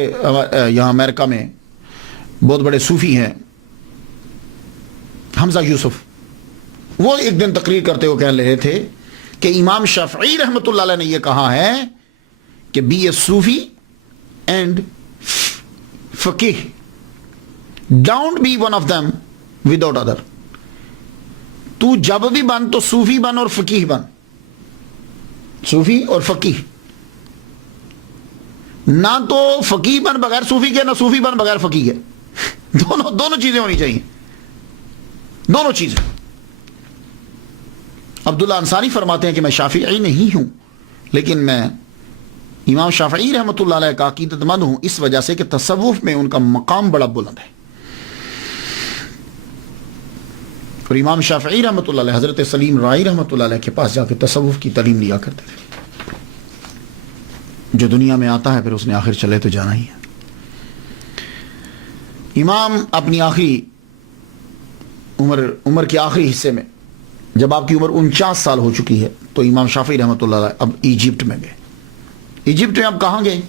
یہاں امریکہ میں بہت بڑے صوفی ہیں، حمزہ یوسف، وہ ایک دن تقریر کرتے ہوئے کہہ رہے تھے کہ امام شافعی رحمۃ اللہ علیہ نے یہ کہا ہے کہ be a sufi and faqih, don't be one of them without other. تو جب بھی بن تو صوفی بن اور فقیہ بن، صوفی اور فقیہ، نہ تو فقیہ بن بغیر صوفی کے، نہ صوفی بن بغیر فقیہ کے، دونوں چیزیں ہونی چاہیے، دونوں چیزیں۔ عبداللہ انصاری فرماتے ہیں کہ میں شافعی نہیں ہوں، لیکن میں امام شافعی رحمۃ اللہ علیہ کا عقیدت مند ہوں، اس وجہ سے کہ تصوف میں ان کا مقام بڑا بلند ہے۔ اور امام شافعی رحمۃ اللہ علیہ حضرت سلیم رائی رحمۃ اللہ علیہ کے پاس جا کے تصوف کی تعلیم لیا کرتے تھے۔ جو دنیا میں آتا ہے پھر اس نے آخر چلے تو جانا ہی ہے۔ امام اپنی آخری عمر کے آخری حصے میں، جب آپ کی عمر 49 سال ہو چکی ہے، تو امام شافعی رحمۃ اللہ علیہ اب ایجپٹ میں گئے۔ ایجپٹ میں اب کہاں گئے؟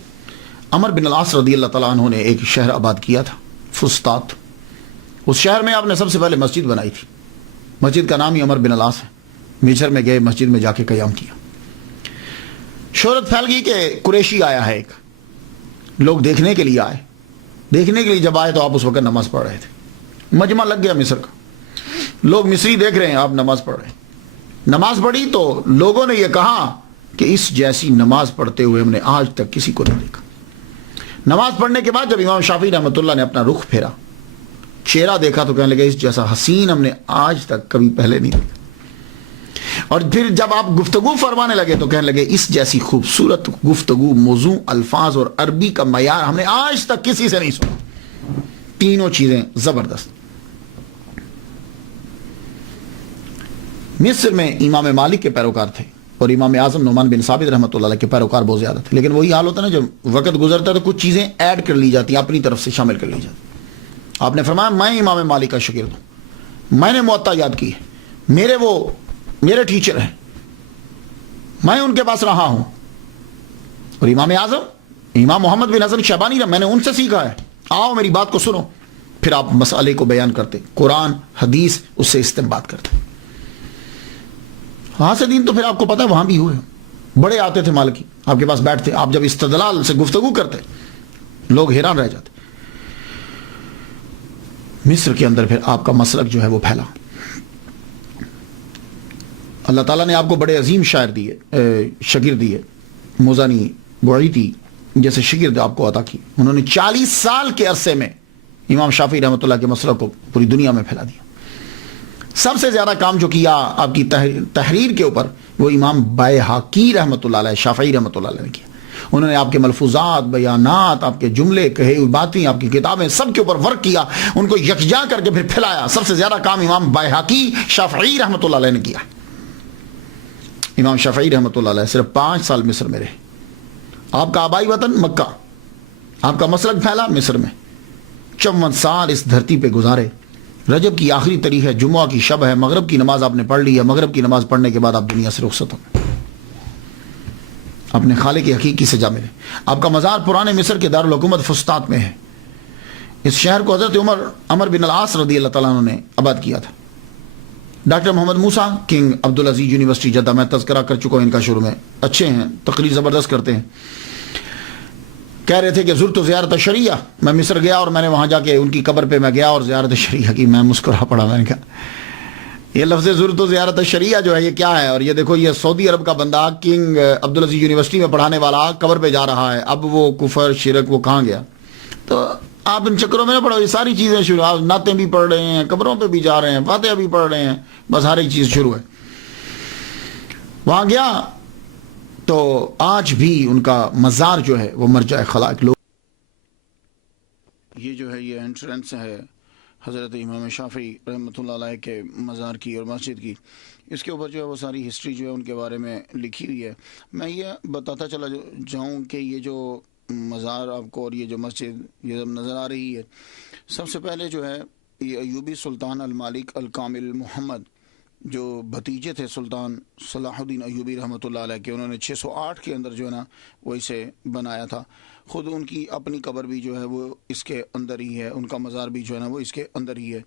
عمر بن العاص رضی اللہ تعالیٰ عنہ نے ایک شہر آباد کیا تھا، فسطاط۔ اس شہر میں آپ نے سب سے پہلے مسجد بنائی تھی، مسجد کا نام ہی عمر بن العاص ہے۔ مصر میں گئے، مسجد میں جا کے قیام کیا۔ شہرت پھیل گئی کہ قریشی آیا ہے ایک، لوگ دیکھنے کے لیے آئے۔ دیکھنے کے لیے جب آئے تو آپ اس وقت نماز پڑھ رہے تھے، مجمع لگ گیا مصر کا، لوگ مصری دیکھ رہے ہیں، آپ نماز پڑھ رہے ہیں۔ نماز پڑھی تو لوگوں نے یہ کہا کہ اس جیسی نماز پڑھتے ہوئے ہم نے آج تک کسی کو نہیں دیکھا۔ نماز پڑھنے کے بعد جب امام شافعی رحمۃ اللہ نے اپنا رخ پھیرا، چہرہ دیکھا تو کہنے لگے اس جیسا حسین ہم نے آج تک کبھی پہلے نہیں دیکھا۔ اور پھر جب آپ گفتگو فرمانے لگے تو کہنے لگے اس جیسی خوبصورت گفتگو، موضوع، الفاظ اور عربی کا معیار ہم نے آج تک کسی سے نہیں سنا۔ تینوں چیزیں زبردست۔ مصر میں امام مالک کے پیروکار تھے اور امام اعظم نعمان بن ثابت رحمۃ اللہ علیہ کے پیروکار بہت زیادہ تھے، لیکن وہی حال ہوتا ہے نا، جب وقت گزرتا ہے تو کچھ چیزیں ایڈ کر لی جاتی ہیں، اپنی طرف سے شامل کر لی جاتی۔ آپ نے فرمایا میں امام مالک کا شاگرد ہوں، میں نے موطا یاد کی ہے، میرے ٹیچر ہیں، میں ان کے پاس رہا ہوں۔ اور امام اعظم امام محمد بن حسن شیبانی میں نے ان سے سیکھا ہے، آؤ میری بات کو سنو۔ پھر آپ مسئلے کو بیان کرتے، قرآن حدیث اس سے استنباط کرتے۔ وہاں سے دین تو پھر آپ کو پتا ہے وہاں بھی ہوئے، بڑے آتے تھے مالکی آپ کے پاس بیٹھتے، آپ جب استدلال سے گفتگو کرتے لوگ حیران رہ جاتے۔ مصر کے اندر پھر آپ کا مسلک جو ہے وہ پھیلا۔ اللہ تعالیٰ نے آپ کو بڑے عظیم شاعر دیے، شاگرد دیے، موزانی، بعیطی جیسے شاگرد آپ کو عطا کی۔ انہوں نے 40 سال کے عرصے میں امام شافعی رحمۃ اللہ کے مسلک کو پوری دنیا میں پھیلا دیا۔ سب سے زیادہ کام جو کیا آپ کی تحریر کے اوپر وہ امام بائحقی رحمۃ اللہ علیہ، شافعی رحمۃ اللہ علیہ نے کیا۔ انہوں نے آپ کے ملفوظات، بیانات، آپ کے جملے، کہے ہوئی باتیں، آپ کی کتابیں، سب کے اوپر ورک کیا، ان کو یکجا کر کے پھر پھیلایا۔ سب سے زیادہ کام امام بائحقی شافعی رحمۃ اللہ علیہ نے کیا۔ امام شافعی رحمۃ اللہ علیہ صرف 5 سال مصر میں رہے۔ آپ کا آبائی وطن مکہ، آپ کا مسلک پھیلا مصر میں، 54 سال اس دھرتی پہ گزارے۔ رجب کی آخری تاریخ ہے، جمعہ کی شب ہے، مغرب کی نماز آپ نے پڑھ لی ہے، مغرب کی نماز پڑھنے کے بعد آپ دنیا سے رخصت ہو گئے، اپنے خالق کی حقیقی سے جا ملے۔ آپ کا مزار پرانے مصر کے دارالحکومت فسطاط میں ہے۔ اس شہر کو حضرت عمر بن العاص رضی اللہ تعالیٰ عنہ نے آباد کیا تھا۔ ڈاکٹر محمد موسیٰ کنگ عبدالعزیز یونیورسٹی جدہ، میں تذکرہ کر چکا ہوں ان کا شروع میں، اچھے ہیں، تقریر زبردست کرتے ہیں۔ کہہ رہے تھے کہ زرت و زیارت شریعہ، میں مصر گیا اور میں نے وہاں جا کے ان کی قبر پہ میں گیا اور زیارت شریعہ کی۔ میں مسکرا پڑا، میں نے کہا یہ لفظ زرت و زیارت شریعہ جو ہے یہ کیا ہے؟ اور یہ دیکھو یہ سعودی عرب کا بندہ کنگ عبدالعزیز یونیورسٹی میں پڑھانے والا قبر پہ جا رہا ہے، اب وہ کفر شرک وہ کہاں گیا؟ تو آپ ان چکروں میں نہ پڑھو، یہ ساری چیزیں شروع، آپ نعتیں بھی پڑھ رہے ہیں، قبروں پہ بھی جا رہے ہیں، فاتحہ بھی پڑھ رہے ہیں، بس ہر ایک چیز شروع ہے۔ وہاں گیا تو آج بھی ان کا مزار جو ہے وہ مرجع خلائق لوگ، یہ جو ہے یہ انٹرنس ہے حضرت امام شافعی رحمۃ اللہ علیہ کے مزار کی اور مسجد کی۔ اس کے اوپر جو ہے وہ ساری ہسٹری جو ہے ان کے بارے میں لکھی ہوئی ہے۔ میں یہ بتاتا چلا جاؤں کہ یہ جو مزار آپ کو اور یہ جو مسجد یہ نظر آ رہی ہے، سب سے پہلے جو ہے یہ ایوبی سلطان المالک الکامل محمد جو بھتیجے تھے سلطان صلاح الدین ایوبی رحمۃ اللہ علیہ کے، انہوں نے 608 کے اندر جو ہے نا وہ اسے بنایا تھا. خود ان کی اپنی قبر بھی جو ہے وہ اس کے اندر ہی ہے، ان کا مزار بھی جو ہے نا وہ اس کے اندر ہی ہے.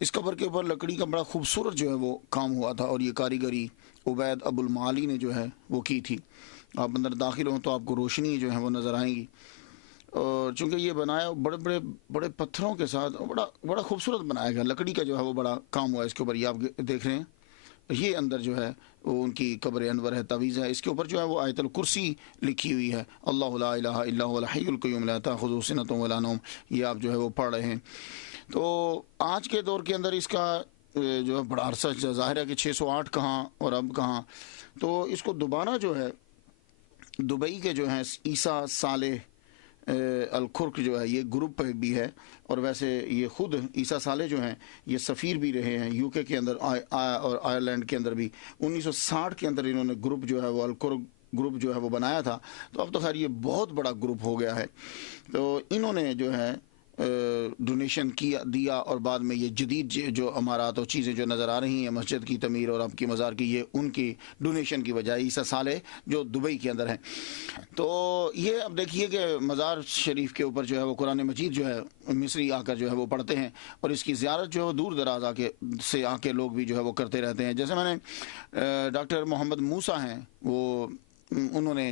اس قبر کے اوپر لکڑی کا بڑا خوبصورت جو ہے وہ کام ہوا تھا، اور یہ کاریگری عبید ابو المعالی نے جو ہے وہ کی تھی. آپ اندر داخل ہوں تو آپ کو روشنی جو ہے وہ نظر آئیں گی، اور چونکہ یہ بنایا بڑے بڑے بڑے پتھروں کے ساتھ بڑا خوبصورت بنایا گیا. لکڑی کا جو ہے وہ بڑا کام ہوا ہے اس کے اوپر. یہ آپ دیکھ رہے ہیں، یہ اندر جو ہے وہ ان کی قبر انور ہے، تعویذ ہے. اس کے اوپر جو ہے وہ آیت الکرسی لکھی ہوئی ہے، اللہ لا الہ الا هو الحی القیوم لا تاخذہ سنۃ ولا نوم. یہ آپ جو ہے وہ پڑھ رہے ہیں. تو آج کے دور کے اندر اس کا جو ہے بڑا عرصہ ظاہر ہے کہ 608 کہاں اور اب کہاں. تو اس کو دوبارہ جو ہے دبئی کے جو ہیں عیسیٰ صالح الکھرک جو ہے یہ گروپ بھی ہے، اور ویسے یہ خود عیسیٰ صالح جو ہیں یہ سفیر بھی رہے ہیں یو کے اندر اور آئرلینڈ کے اندر بھی. 1960 کے اندر انہوں نے گروپ جو ہے وہ الکھرک گروپ جو ہے وہ بنایا تھا. تو اب تو خیر یہ بہت بڑا گروپ ہو گیا ہے. تو انہوں نے جو ہے ڈونیشن دیا، اور بعد میں یہ جدید جو امارات اور چیزیں جو نظر آ رہی ہیں مسجد کی تعمیر اور اب کی مزار کی، یہ ان کی ڈونیشن کی وجہ عیسیٰ صالح جو دبئی کے اندر ہیں. تو یہ اب دیکھیے کہ مزار شریف کے اوپر جو ہے وہ قرآن مجید جو ہے مصری آ کر جو ہے وہ پڑھتے ہیں، اور اس کی زیارت جو ہے وہ دور دراز سے آ کے لوگ بھی جو ہے وہ کرتے رہتے ہیں. جیسے میں نے ڈاکٹر محمد موسیٰ ہیں، وہ انہوں نے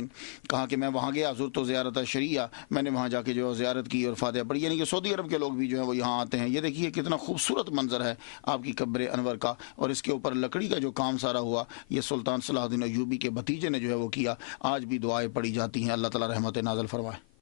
کہا کہ میں وہاں گیا زرت و زیارت شریعہ، میں نے وہاں جا کے جو زیارت کی اور فاتحہ پڑھی. یعنی کہ سعودی عرب کے لوگ بھی جو ہے وہ یہاں آتے ہیں. یہ دیکھیے کتنا خوبصورت منظر ہے آپ کی قبر انور کا، اور اس کے اوپر لکڑی کا جو کام سارا ہوا یہ سلطان صلاح الدین ایوبی کے بھتیجے نے جو ہے وہ کیا. آج بھی دعائیں پڑھی جاتی ہیں، اللہ تعالی رحمت نازل فرمائے.